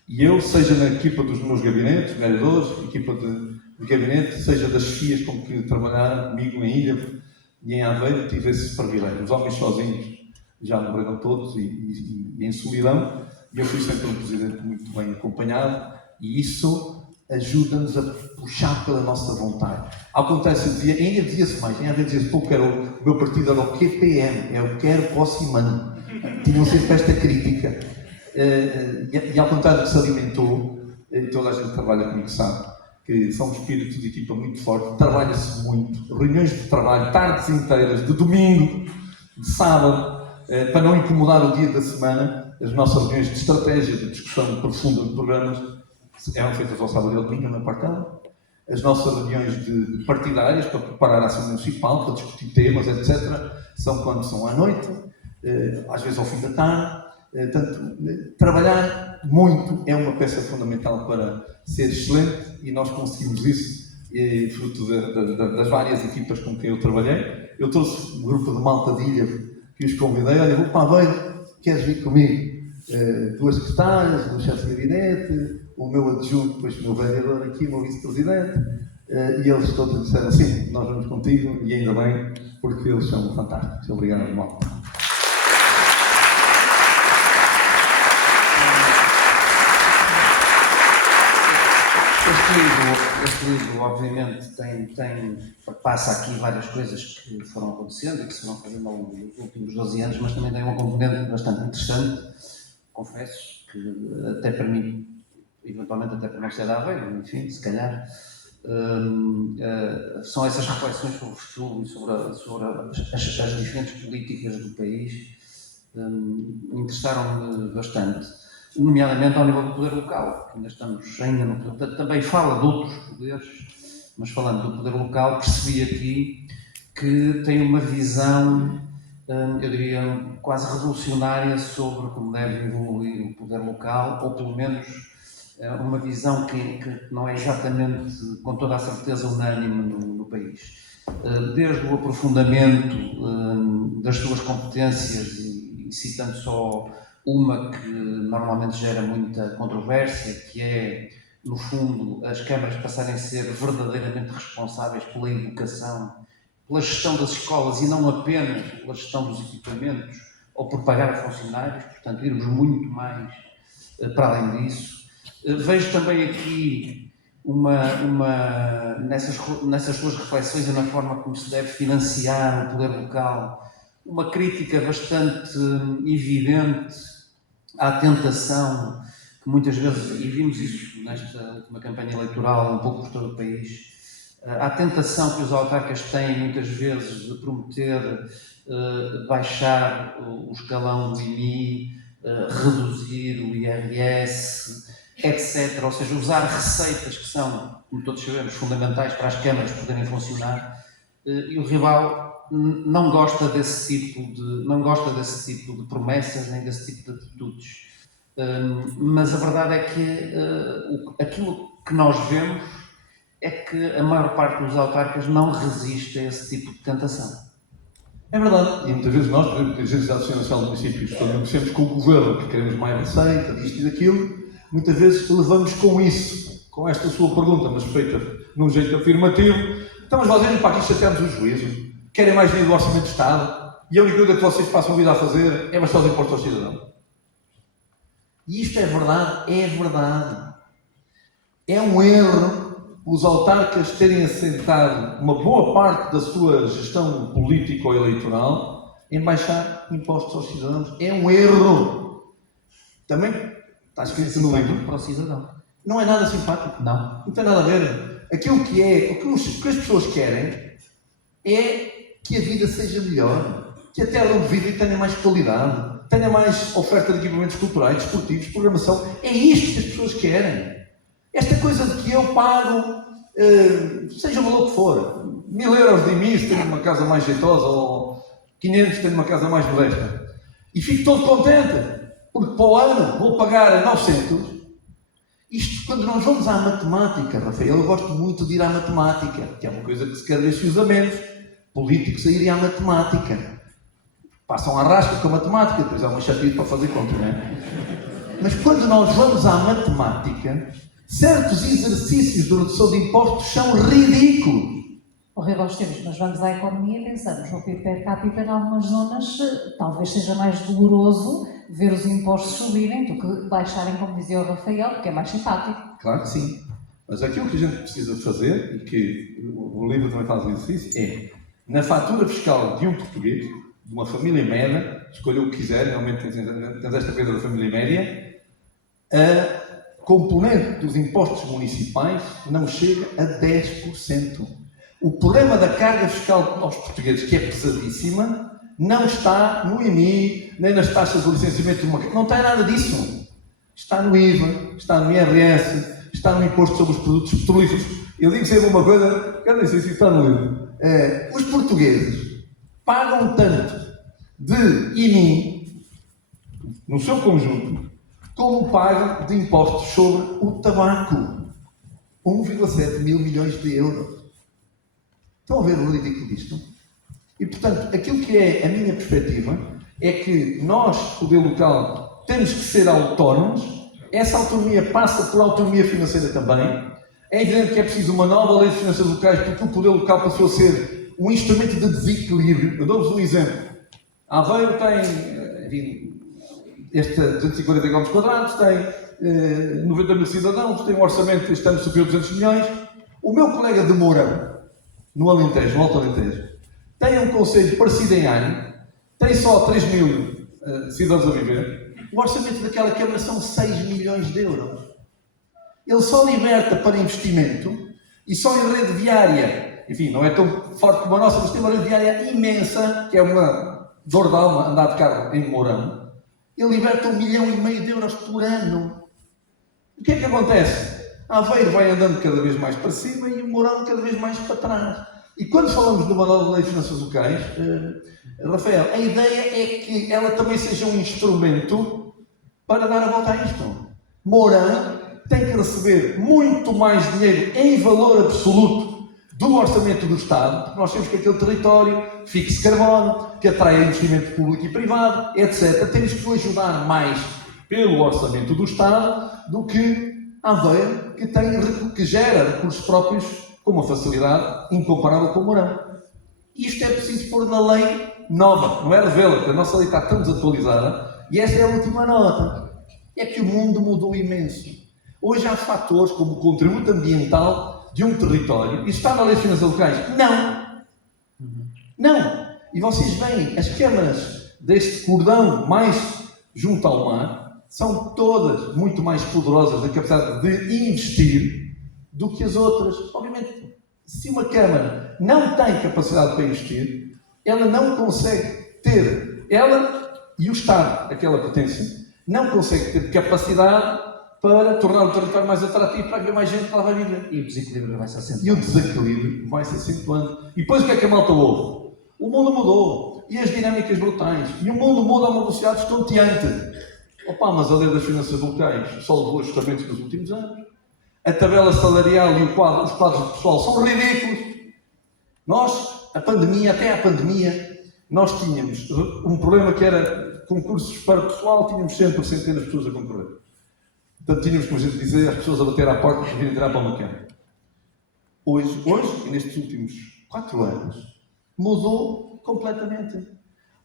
E eu, seja na equipa dos meus gabinetes, vereadores, equipa de gabinete, seja das FIAs com que trabalharam comigo em Ilha e em Aveiro, tive esse privilégio. Os homens sozinhos já morreram todos e em solidão, e eu fui sempre um presidente muito bem acompanhado, e isso ajuda-nos a puxar pela nossa vontade. Ao contrário, ainda dizia-se mais, ainda dizia-se pouco, o meu partido era o QPM, é o Quero, Posso e Mano. Tinham sempre esta crítica. E ao contrário do que se alimentou, toda a gente que trabalha comigo sabe que são espíritos de equipa muito forte, trabalha-se muito, reuniões de trabalho, tardes inteiras, de domingo, de sábado, para não incomodar o dia da semana. As nossas reuniões de estratégia, de discussão profunda de programas, eram feitas ao sábado e ao domingo, na partada. As nossas reuniões de partidárias, para preparar a ação municipal, para discutir temas, etc., são quando são à noite, às vezes ao fim da tarde. Portanto, trabalhar muito é uma peça fundamental para ser excelente, e nós conseguimos isso, fruto das várias equipas com quem eu trabalhei. Eu trouxe um grupo de malta de Ilha que os convidei: olha, vou para Aveiro, queres vir comigo? 2 secretárias, um chefe de gabinete, o meu adjunto, depois o meu vereador aqui, o meu vice-presidente, e eles todos disseram: sim, nós vamos contigo, e ainda bem, porque eles são fantásticos. Obrigado, malta. Este livro, obviamente, passa aqui várias coisas que foram acontecendo e que se foram fazendo ao longo dos últimos 12 anos, mas também tem uma componente bastante interessante, confesso, que até para mim, eventualmente até para não ser da Aveiro, enfim, se calhar, são essas reflexões sobre o futuro e sobre as diferentes políticas do país. Interessaram-me bastante, nomeadamente ao nível do poder local, que ainda estamos no poder. Também fala de outros poderes, mas falando do poder local, percebi aqui que tem uma visão, eu diria, quase revolucionária sobre como deve evoluir o poder local, ou pelo menos uma visão que não é exatamente, com toda a certeza, unânime no país. Desde o aprofundamento das suas competências, e citando só uma que normalmente gera muita controvérsia, que é, no fundo, as câmaras passarem a ser verdadeiramente responsáveis pela educação, pela gestão das escolas e não apenas pela gestão dos equipamentos ou por pagar a funcionários, portanto, irmos muito mais para além disso. Vejo também aqui nessas suas reflexões e na forma como se deve financiar o poder local, uma crítica bastante evidente à tentação que muitas vezes, e vimos isso nesta última campanha eleitoral um pouco por todo o país, à tentação que os autarcas têm muitas vezes de prometer baixar o escalão do IMI, reduzir o IRS, etc. Ou seja, usar receitas que são, como todos sabemos, fundamentais para as câmaras poderem funcionar, e o rival não gosta desse tipo de promessas, nem desse tipo de atitudes. Mas a verdade é que aquilo que nós vemos é que a maior parte dos autarcas não resiste a esse tipo de tentação. É verdade, e muitas vezes nós, por exemplo, dirigentes da Associação Nacional de Municípios, quando negociamos com o Governo que queremos mais receita, disto e daquilo, muitas vezes levamos com isso, com esta sua pergunta, mas feita num jeito afirmativo. Então, mas vocês, para aqui chateamos o juízo, querem mais dinheiro do Orçamento de Estado, e a única coisa que vocês passam a vida a fazer é baixar os impostos aos cidadãos. E isto é verdade? É verdade. É um erro os autarcas terem assentado uma boa parte da sua gestão político-eleitoral em baixar impostos aos cidadãos. É um erro. Também está escrito no livro. Para o cidadão. Não é nada simpático. Não. Não tem nada a ver. Aquilo que é, o que as pessoas querem é que a vida seja melhor, que a terra onde vivem tenha mais qualidade, tenha mais oferta de equipamentos culturais, desportivos, programação. É isto que as pessoas querem. Esta coisa de que eu pago, seja o valor que for, 1000 euros de IMI, tenho uma casa mais jeitosa, ou 500, tenho uma casa mais modesta, e fico todo contente, porque para o ano vou pagar 900. Isto, quando nós vamos à matemática, Rafael, eu gosto muito de ir à matemática, que é uma coisa que se quer ver se usa menos, políticos a irem à matemática. Passam a rasca com a matemática, depois há uma chatice para fazer conta, não é? Mas quando nós vamos à matemática, certos exercícios de redução de impostos são ridículos. Horrível os tempos, mas vamos à economia e pensamos no PIB per capita em algumas zonas, talvez seja mais doloroso ver os impostos subirem do que baixarem, como dizia o Rafael, porque é mais simpático. Claro que sim. Mas aquilo que a gente precisa fazer, e que o livro também faz o exercício, é, na fatura fiscal de um português, de uma família média, escolha o que quiser, realmente temos esta coisa da família média, a componente dos impostos municipais não chega a 10%. O problema da carga fiscal aos portugueses, que é pesadíssima, não está no IMI, nem nas taxas de licenciamento de uma... Não está nada disso. Está no IVA, está no IRS, está no imposto sobre os produtos petrolíferos. Eu digo sempre uma coisa, eu nem sei se está no livro. Os portugueses pagam tanto de IMI, no seu conjunto, como pagam de impostos sobre o tabaco. 1,7 mil milhões de euros. Estão a ver o ridículo disto? E, portanto, aquilo que é a minha perspectiva é que nós, poder local, temos que ser autónomos. Essa autonomia passa por autonomia financeira também. É evidente que é preciso uma nova lei de finanças locais, porque o poder local passou a ser um instrumento de desequilíbrio. Eu dou-vos um exemplo. Aveiro tem, enfim, 240 km quadrados, tem 90 mil cidadãos, tem um orçamento este ano superior a 200 milhões. O meu colega de Mourão, no Alentejo, no Alto Alentejo, tem um concelho parecido em ano, tem só 3 mil cidadãos a viver. O orçamento daquela Câmara são 6 milhões de euros. Ele só liberta para investimento e só em rede viária, enfim, não é tão forte como a nossa, mas tem uma rede viária imensa, que é uma dor de alma andar de carro em Mourão. Ele liberta 1,5 milhão de euros por ano. O que é que acontece? A Aveiro vai andando cada vez mais para cima e o Mourão cada vez mais para trás. E quando falamos de uma nova lei de finanças locais, Rafael, a ideia é que ela também seja um instrumento para dar a volta a isto. Mourão tem que receber muito mais dinheiro em valor absoluto do orçamento do Estado, porque nós temos que aquele território fixe carbono, que atrai investimento público e privado, etc. Temos que o ajudar mais pelo orçamento do Estado do que Aveiro, que gera recursos próprios com uma facilidade incomparável com o Mourão. Isto é preciso pôr na lei nova, não é revê-la, porque a nossa lei está tão desatualizada, e esta é a última nota. É que o mundo mudou imenso. Hoje há fatores como o contributo ambiental de um território. Isso está na lei de finanças locais? Não. Não. E vocês veem, as câmaras deste cordão mais junto ao mar são todas muito mais poderosas na capacidade de investir do que as outras. Obviamente, se uma Câmara não tem capacidade para investir, ela não consegue ter, ela e o Estado, aquela potência, não consegue ter capacidade para tornar o território mais atrativo para haver mais gente que lá vai viver. E o desequilíbrio vai se acentuando. E o desequilíbrio vai se acentuando. E depois o que é que a malta ouve? O mundo mudou. E as dinâmicas brutais. E o mundo muda a uma velocidade estonteante. Opa, mas a lei das finanças locais só levou ajustamentos nos últimos anos. A tabela salarial e os quadros de pessoal são ridículos. Nós, até à pandemia, nós tínhamos um problema que era concursos para pessoal, tínhamos sempre centenas de pessoas a concorrer. Portanto, tínhamos, como a gente dizia, as pessoas a bater à porta para virem entrar para uma cama. Hoje, e nestes últimos 4 anos, mudou completamente.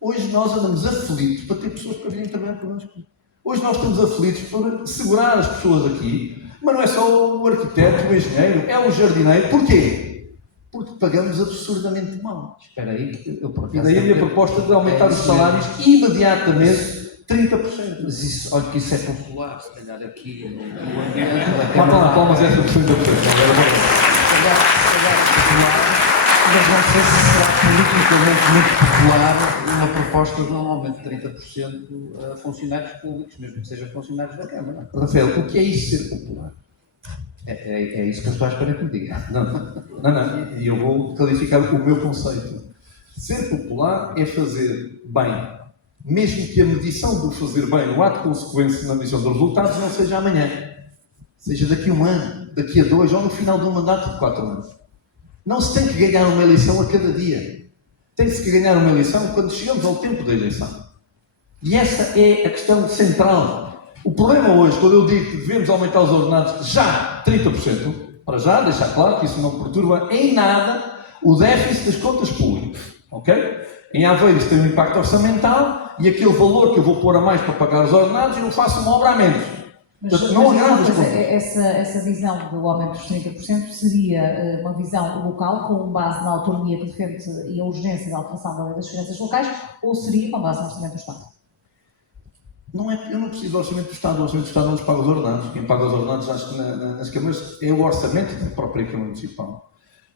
Hoje nós andamos aflitos para ter pessoas para virem trabalhar connosco. Hoje nós estamos aflitos por segurar as pessoas aqui, mas não é só o arquiteto, o engenheiro, é o jardineiro. Porquê? Porque pagamos absurdamente mal. Espera aí, eu por E acaso... daí a minha proposta de aumentar os salários imediatamente 30%. Mas isso, olha que isso é popular, se calhar aqui no ambiente da Bata Câmara. lá palmas essa pessoa da Mas não sei se será politicamente muito popular uma proposta de um aumento de 30% a funcionários públicos, mesmo que sejam funcionários da Câmara. Rafael, o que é isso ser popular? É isso que eu estou à espera que me diga. Não. E eu vou clarificar o meu conceito. Ser popular é fazer bem. Mesmo que a medição do fazer bem, o ato consequência na medição dos resultados, não seja amanhã. Seja daqui a 1 ano, daqui a 2 ou no final de um mandato de 4 anos. Não se tem que ganhar uma eleição a cada dia. Tem-se que ganhar uma eleição quando chegamos ao tempo da eleição. E essa é a questão central. O problema hoje, quando eu digo que devemos aumentar os ordenados já 30%, para já, deixar claro que isso não perturba em nada o déficit das contas públicas. Ok? Em Aveiro isso tem um impacto orçamental e aquele valor que eu vou pôr a mais para pagar os ordenados, eu faço uma obra a menos. Portanto, não agrava as contas. Essa visão do aumento dos 30% seria uma visão local, com base na autonomia que defende e a urgência da alteração da lei das finanças locais, ou seria com base no orçamento do Estado? Eu não preciso do orçamento do Estado. O orçamento do Estado não nos paga os ordenados. Quem paga os ordenados, acho que nas câmaras, é o orçamento da própria Câmara Municipal.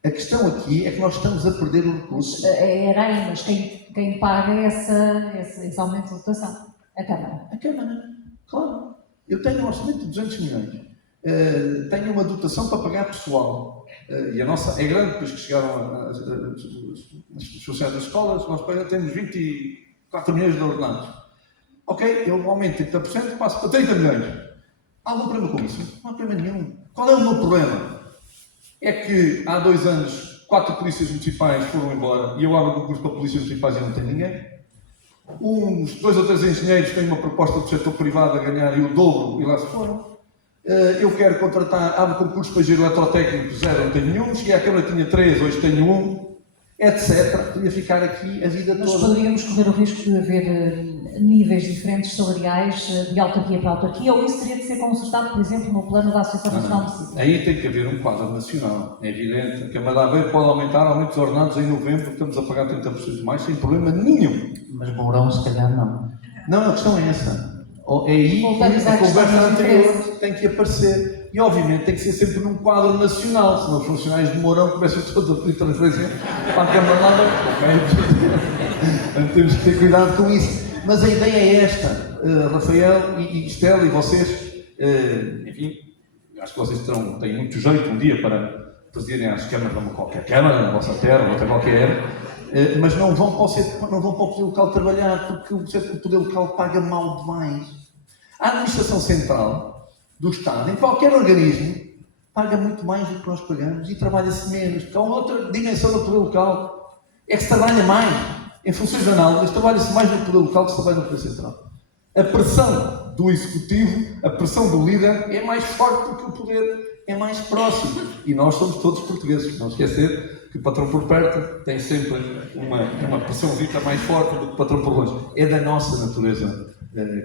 A questão aqui é que nós estamos a perder o recurso. Era aí, mas quem paga esse aumento de dotação? A Câmara. A Câmara, claro. Eu tenho um orçamento de 200 milhões. Tenho uma dotação para pagar pessoal. E a nossa é grande, depois que chegaram as funcionários das escolas, nós temos 24 milhões de ordenados. Ok, eu aumento 30%, passo para 30 milhões. Há algum problema com isso? Não há problema nenhum. Qual é o meu problema? É que há 2 anos, 4 polícias municipais foram embora e eu abro concurso para polícias municipais e não tem ninguém. Uns 2 ou 3 engenheiros têm uma proposta do setor privado a ganhar e o dobro e lá se foram. Eu quero contratar, abro concurso para engenheiro eletrotécnico, 0, não tenho nenhum. Cheguei à Câmara, tinha 3, hoje tenho 1, etc. Podia ficar aqui a vida Mas toda. poderíamos correr o risco de haver níveis diferentes salariais de autarquia para autarquia, ou isso teria de ser consertado, por exemplo, no plano da Associação Nacional de Municípios? Aí tem que haver um quadro nacional, é evidente. A Câmara de Aveiro pode aumentar aumentos ordenados em novembro, estamos a pagar 30% mais, sem problema nenhum. Mas Mourão, se calhar, não. Não, a questão é essa. É aí Voltamos que à a questão conversa das anterior diferenças. tem que aparecer. E, obviamente, tem que ser sempre num quadro nacional, senão os funcionários de Mourão começam todos a pedir transferência para a Câmara de Aveiro. Ok? Temos que ter cuidado com isso. Mas a ideia é esta, Rafael e Estela e vocês, enfim, acho que vocês têm muito jeito um dia para presidirem às câmaras, numa qualquer câmara, na vossa terra, outra qualquer, mas não vão para o poder local trabalhar, porque o poder local paga mal demais. A administração central do Estado, em qualquer organismo, paga muito mais do que nós pagamos e trabalha-se menos, porque há outra dimensão do poder local, é que se trabalha mais. Em funções análogas, trabalha-se mais no poder local que se trabalha no poder central. A pressão do executivo, a pressão do líder é mais forte porque o poder é mais próximo. E nós somos todos portugueses. Não esquecer que o patrão por perto tem sempre uma pressãozita mais forte do que o patrão por longe. É da nossa natureza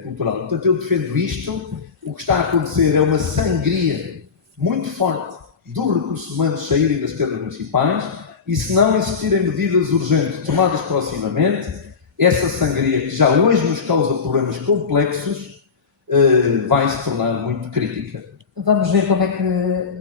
cultural. Portanto, eu defendo isto. O que está a acontecer é uma sangria muito forte dos recursos humanos saírem das câmaras municipais. E se não existirem medidas urgentes tomadas proximamente, essa sangria, que já hoje nos causa problemas complexos, vai se tornar muito crítica. Vamos ver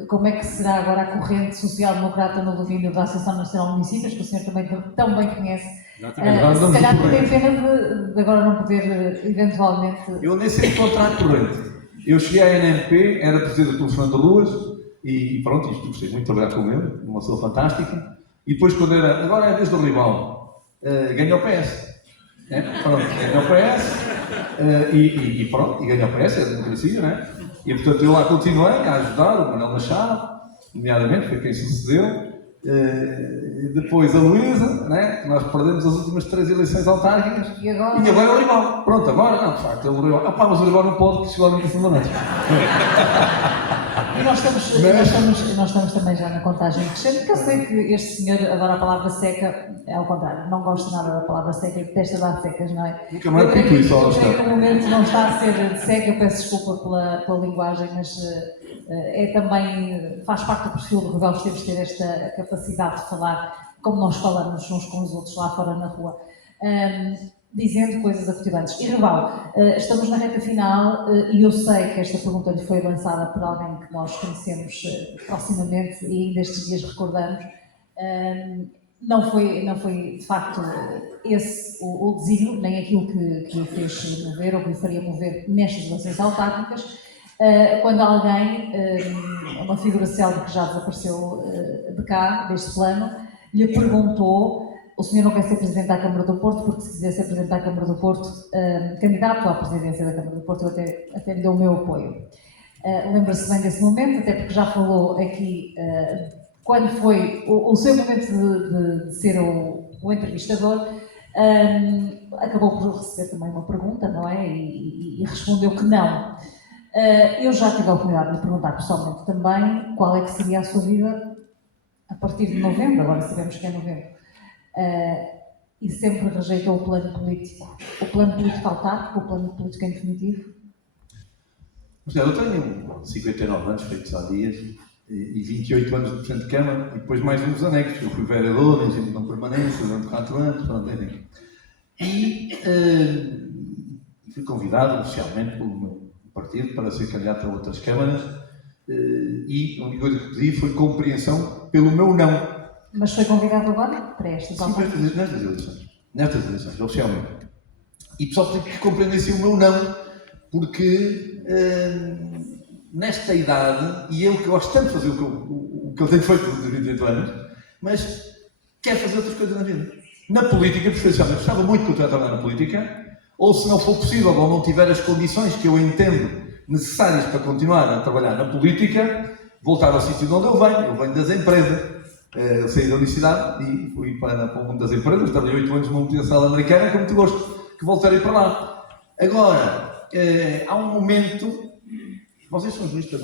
como é que será agora a corrente social-democrata no domínio da Associação Nacional de Municípios, que o senhor também tão bem conhece. Se calhar tem pena de agora não poder, eventualmente... Eu nem sei contra a corrente. Eu cheguei à NMP, era presidente pelo Fernando Ruas, e pronto, isto gostei muito de trabalhar com ele, uma pessoa fantástica. E depois, quando agora é a vez do rival, ganhou o PS. Pronto, ganhou o PS, e pronto, e ganhou o PS, é a democracia, não é? E portanto eu lá continuei a ajudar o Manuel Machado, nomeadamente, foi quem sucedeu, depois a Luísa, né? Nós perdemos as últimas 3 eleições autárquicas. E agora? E agora é o Rival. Pronto, agora não, de facto, é o Rival. Ah pá, mas o Rival não pode, porque chegou a 25 mandatos. E nós estamos também já na contagem crescente, porque eu sei que este senhor adora a palavra seca, é ao contrário, não gosta nada da palavra seca, detesta dar secas, não é? Nunca mais Eu creio repito isso, eu Alexandre. creio que no momento não está a ser seca, peço desculpa pela linguagem, mas é também, faz parte do perfil do Rebelo Esteves ter esta capacidade de falar como nós falamos uns com os outros lá fora na rua. Dizendo coisas acutivantes. E Rebelo, estamos na reta final e eu sei que esta pergunta lhe foi lançada por alguém que nós conhecemos proximamente e ainda estes dias recordamos. Não foi de facto esse o desígnio, nem aquilo que o fez mover ou que lhe faria mover nestas eleições autárquicas, quando alguém, uma figura célebre que já desapareceu de cá, deste plano, lhe perguntou: o senhor não quer ser Presidente da Câmara do Porto, porque se quiser ser Presidente da Câmara do Porto, candidato à Presidência da Câmara do Porto, eu até lhe dou o meu apoio. Lembra-se bem desse momento, até porque já falou aqui, quando foi o seu momento de ser o entrevistador, acabou por receber também uma pergunta, não é? E respondeu que não. Eu já tive a oportunidade de lhe perguntar pessoalmente também qual é que seria a sua vida a partir de novembro, agora sabemos que é novembro. E sempre rejeitou o plano político autárquico, o plano político em definitivo? Eu tenho 59 anos, feitos há dias, e 28 anos de Presidente de Câmara, e depois mais uns anexos. Eu fui vereador, em regime de não permanência, durante 4 anos, pronto, enfim. E fui convidado oficialmente pelo meu partido para ser candidato a outras câmaras, e a única coisa que pedi foi compreensão pelo meu não. Mas foi convidado agora para estas autárquicas? Nestas eleições, oficialmente. E só pedi que compreendessem o meu não, porque nesta idade, e eu que gosto tanto de fazer o que eu tenho feito durante 28 anos, mas quero fazer outras coisas na vida. Na política, preferencialmente, gostava muito de continuar a trabalhar na política, ou se não for possível, ou não tiver as condições que eu entendo necessárias para continuar a trabalhar na política, voltar ao sítio de onde eu venho das empresas. Eu saí da universidade e fui para o mundo das empresas, trabalhei 8 anos numa multinacional americana, com muito gosto que voltarei para lá. Agora, há um momento. Vocês são juristas,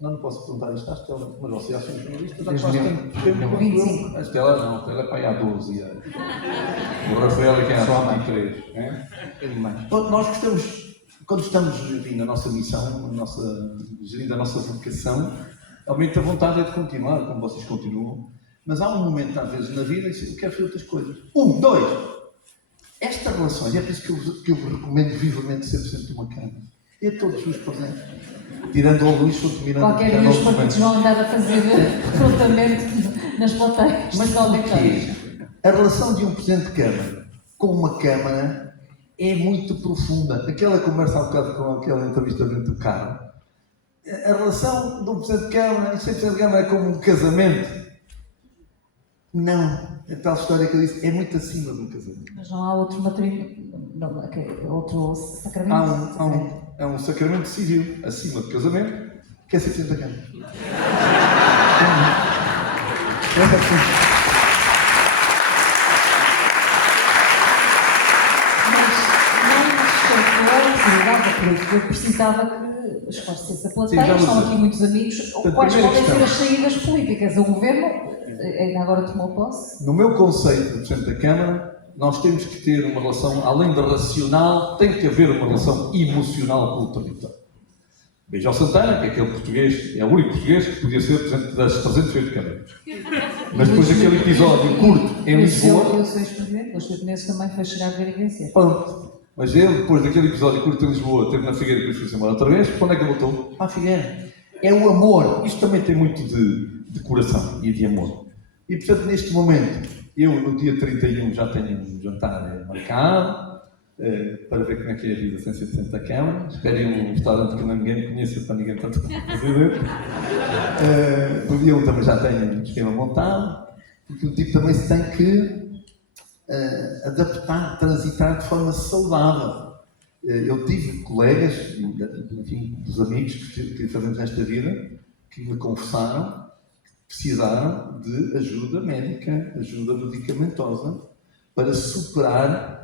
não posso perguntar isto à Estela, mas vocês já são juristas há quase tanto tempo. 25. A Estela não, a Estela é para aí há 12 anos. O Rafael é que é há 23. Nós gostamos, quando estamos, enfim, na nossa missão, gerindo a nossa vocação, realmente a vontade é de continuar, como vocês continuam, mas há um momento, às vezes, na vida, em que eu quero fazer outras coisas. 1, 2. Esta relação, e é por isso que eu vos recomendo vivamente ser Presidente de uma Câmara. E a todos os presentes. Tirando ao Luís, qualquer dia os partidos vão andar a fazer recrutamento nas plateias. Mas porquê? A relação de um Presidente de Câmara com uma Câmara é muito profunda. Aquela conversa há bocado com aquela entrevista dentro do carro. A relação de um Presidente de Câmara e ser Presidente de Câmara é como um casamento. Não. A tal história que eu disse é muito acima de um casamento. Mas não há outro matrimônio, outro sacramento? Há um sacramento civil acima do casamento, que é ser Presidente da Câmara. Eu precisava que esclarecesse a plateia, estão aqui muitos amigos. Quais podem ser as saídas políticas? O Governo ainda agora tomou posse? No meu conceito de Presidente da Câmara, nós temos que ter uma relação, além da racional, tem que haver uma relação emocional com o território. Veja o Santana, que é aquele português, é o único português que podia ser Presidente das 308 câmaras. Mas depois daquele episódio curto em Lisboa... Eu sou ex-presidente, os 8 meses também foi chegar a ver e vencer. Pronto. Mas ele, depois daquele episódio curto em Lisboa, esteve na Figueira e depois foi embora outra vez. Para onde é que ele voltou? Para a Figueira. É o amor. Isto também tem muito de coração e de amor. E, portanto, neste momento, eu no dia 31 já tenho um jantar marcado para ver como é que é a vida sem ser Presidente da Câmara. Esperem um restaurante que ninguém me conheça, para ninguém tanto Presidente. No dia 1 também já tenho um esquema montado, porque o tipo também se tem que adaptar, transitar de forma saudável. Eu tive colegas, enfim, dos amigos que fazemos nesta vida, que me confessaram precisaram de ajuda médica, ajuda medicamentosa, para superar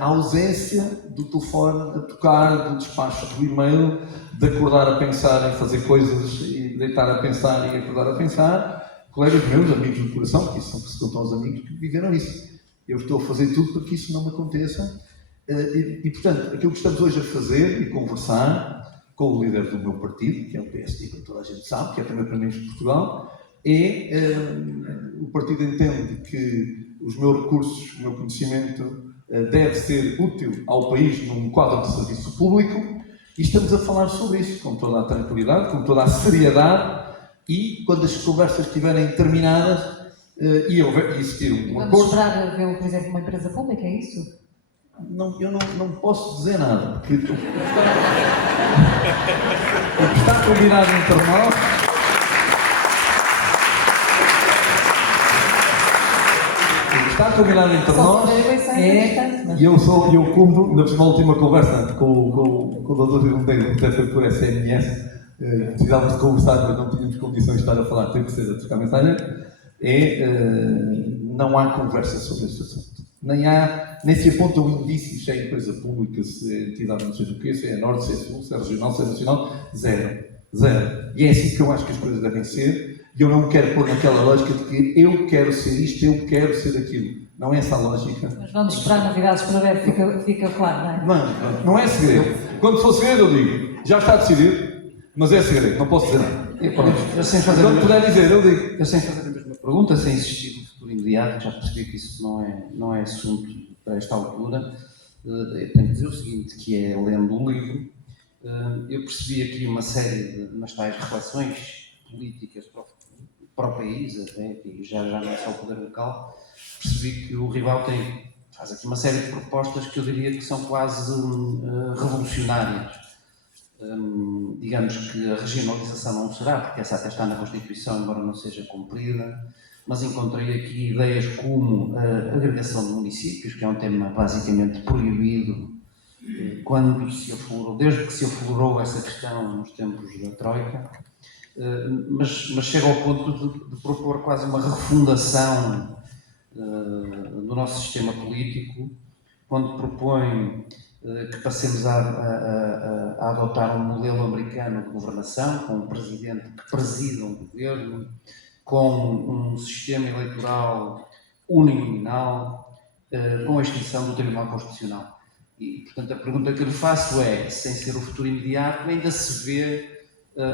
a ausência do telefone a tocar, do despacho do e-mail, de acordar a pensar em fazer coisas e deitar a pensar e acordar a pensar. Colegas meus, amigos do coração, que são tão os amigos que viveram isso. Eu estou a fazer tudo para que isso não me aconteça. Portanto, aquilo que estamos hoje a fazer e conversar com o líder do meu partido, que é o PSD, que toda a gente sabe, que é também Primeiro-Ministro de Portugal, o partido entende que os meus recursos, o meu conhecimento deve ser útil ao país num quadro de serviço público, e estamos a falar sobre isso com toda a tranquilidade, com toda a seriedade, e quando as conversas estiverem terminadas e existir um Vamos acordo... esperar ver, por exemplo, uma empresa pública, é isso? Não, eu não posso dizer nada, porque o que está combinado entre nós... Está combinado entre nós e eu cumpro, ainda por cima, a última conversa com o Dr. Monteiro, até foi por SMS, precisávamos de conversar, mas não tínhamos condições de estar a falar, tem que ser a trocar mensagem, não há conversa sobre este assunto. Nem se apontam indícios se é empresa pública, se é entidade não sei do quê, se é norte, se é sul, se é regional, se é nacional, zero. E é assim que eu acho que as coisas devem ser. E eu não quero pôr naquela lógica de que eu quero ser isto, eu quero ser aquilo. Não é essa a lógica. Mas vamos esperar novidades para ver, fica claro, não é? Não é segredo. Quando for segredo, eu digo, já está decidido, mas é segredo, não posso dizer nada. Quando puder dizer, eu digo. Eu sem fazer a mesma pergunta, sem insistir no futuro imediato, já percebi que isso não é assunto para esta altura. Eu tenho que dizer o seguinte, que é, lendo o livro, eu percebi aqui uma série de, nas tais relações políticas para o país, até, e já não é só o poder local, percebi que o Rival faz aqui uma série de propostas que eu diria que são quase revolucionárias. Digamos que a regionalização não será, porque essa até está na Constituição, embora não seja cumprida, mas encontrei aqui ideias como a agregação de municípios, que é um tema basicamente proibido desde que se aflorou essa questão nos tempos da Troika. Mas chega ao ponto de propor quase uma refundação do nosso sistema político, quando propõe que passemos a adotar um modelo americano de governação, com um presidente que presida um governo, com um sistema eleitoral uninominal, com a extinção do Tribunal Constitucional. E, portanto, a pergunta que eu lhe faço é, sem ser o futuro imediato, ainda se vê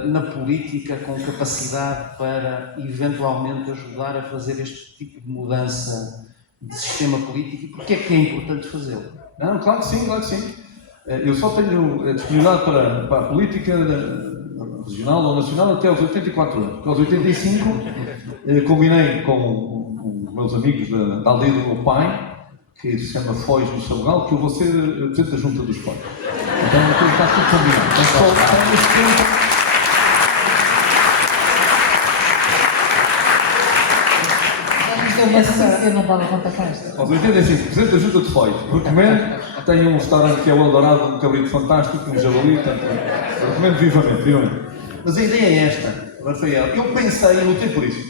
na política com capacidade para eventualmente ajudar a fazer este tipo de mudança de sistema político, e porque é que é importante fazê-lo? Não, claro que sim, claro que sim. Eu só tenho disponibilidade para a política regional ou nacional até aos 84 anos. Aos 85 combinei com os meus amigos da aldeia do meu pai, que se chama Foz do Sabugal, que eu vou ser presidente da Junta dos Foz. Então está tudo combinado. Eu não dava conta com esta. Aos 85, presidente da Junta de Foz. Recomendo. Tem um restaurante que é o Eldorado, um cabrito fantástico, um javali, portanto, recomendo vivamente. Mas a ideia é esta, Rafael. Eu pensei, e lutei por isso,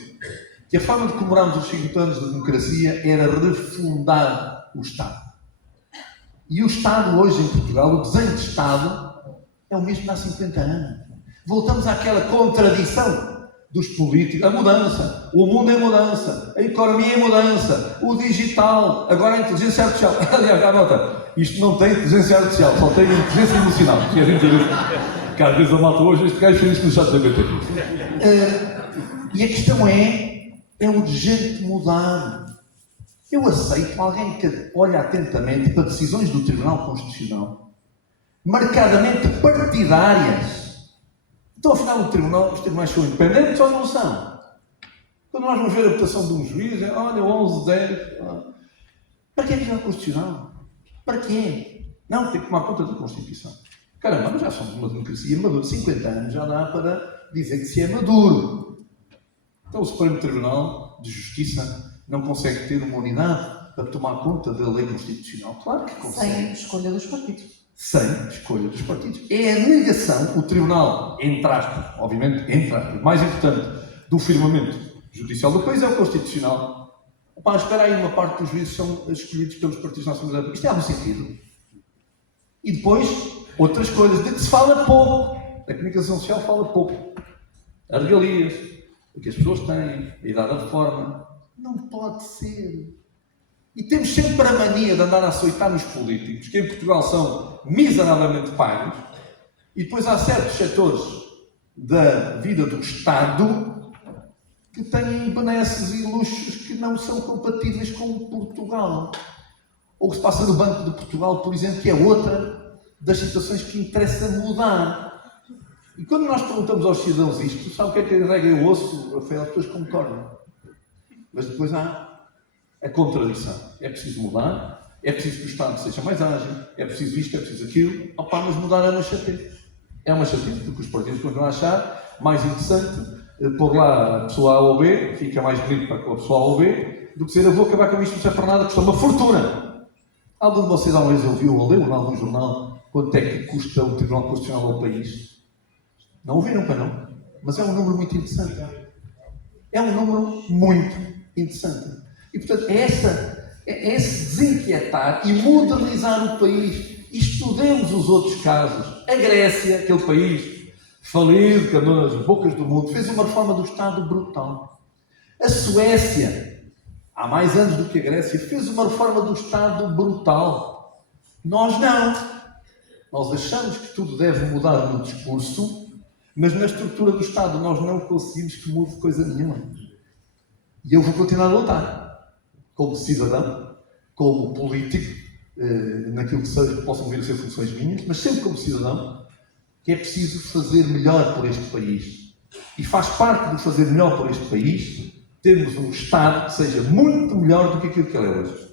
que a forma de comemorarmos os 50 anos da democracia era refundar o Estado. E o Estado hoje em Portugal, o desenho de Estado, é o mesmo que há 50 anos. Voltamos àquela contradição dos políticos, a mudança, o mundo é mudança, a economia é mudança, o digital, agora a inteligência artificial. Aliás, já nota, isto não tem inteligência artificial, só tem inteligência emocional, que a gente diz, que às vezes a malta hoje, este gajo fez isto no chat da BT. E a questão é urgente mudar. Eu aceito alguém que olha atentamente para decisões do Tribunal Constitucional, marcadamente partidárias. Então, afinal, os tribunais são independentes ou não são? Quando nós vamos ver a votação de um juiz, olha, 11, 10... Para que é Tribunal Constitucional? Para quê? Não, tem que tomar conta da Constituição. Caramba, nós já somos uma democracia madura. 50 anos já dá para dizer que se é maduro. Então, o Supremo Tribunal de Justiça não consegue ter uma unidade para tomar conta da lei constitucional? Claro que consegue. Sem escolha dos partidos. Sem escolha dos partidos. É a negação, o Tribunal, entre aspas, obviamente, entre aspas, mais importante do firmamento judicial do país é o constitucional. Opa, espera aí, uma parte dos juízes são escolhidos pelos partidos na Assembleia da República. Isto é algum sentido? E depois, outras coisas de que se fala pouco. A comunicação social fala pouco. As regalias, o que as pessoas têm, a idade da reforma. Não pode ser. E temos sempre a mania de andar a açoitar nos políticos, que em Portugal são miseravelmente pagos, e depois há certos setores da vida do Estado que têm benesses e luxos que não são compatíveis com Portugal. Ou o que se passa no Banco de Portugal, por exemplo, que é outra das situações que interessa mudar. E quando nós perguntamos aos cidadãos isto, sabe o que é que carrega eu ouço? As pessoas concordam. Mas depois há a contradição. É preciso mudar, é preciso que o Estado seja mais ágil, é preciso isto, é preciso aquilo. Opa, mas mudar é uma chatice. É uma chatice, porque os partidos continuam a achar mais interessante pôr lá a pessoa A ou B, fica mais bonito para com a pessoa A ou B, do que dizer eu vou acabar com isto, não serve para nada, custa uma fortuna. Algum de vocês alguma vez ouviu ou leu em algum jornal quanto é que custa o Tribunal Constitucional ao país? Não ouviram para não? Mas é um número muito interessante. É um número muito interessante. E, portanto, é esse desinquietar e modernizar o país. E estudemos os outros casos. A Grécia, aquele país falido, que andou nas bocas do mundo, fez uma reforma do Estado brutal. A Suécia, há mais anos do que a Grécia, fez uma reforma do Estado brutal. Nós não. Nós achamos que tudo deve mudar no discurso, mas na estrutura do Estado nós não conseguimos que mude coisa nenhuma. E eu vou continuar a lutar, como cidadão, como político, naquilo que seja, que possam vir a ser funções minhas, mas sempre como cidadão, que é preciso fazer melhor por este país. E faz parte de fazer melhor por este país termos um Estado que seja muito melhor do que aquilo que ele é hoje.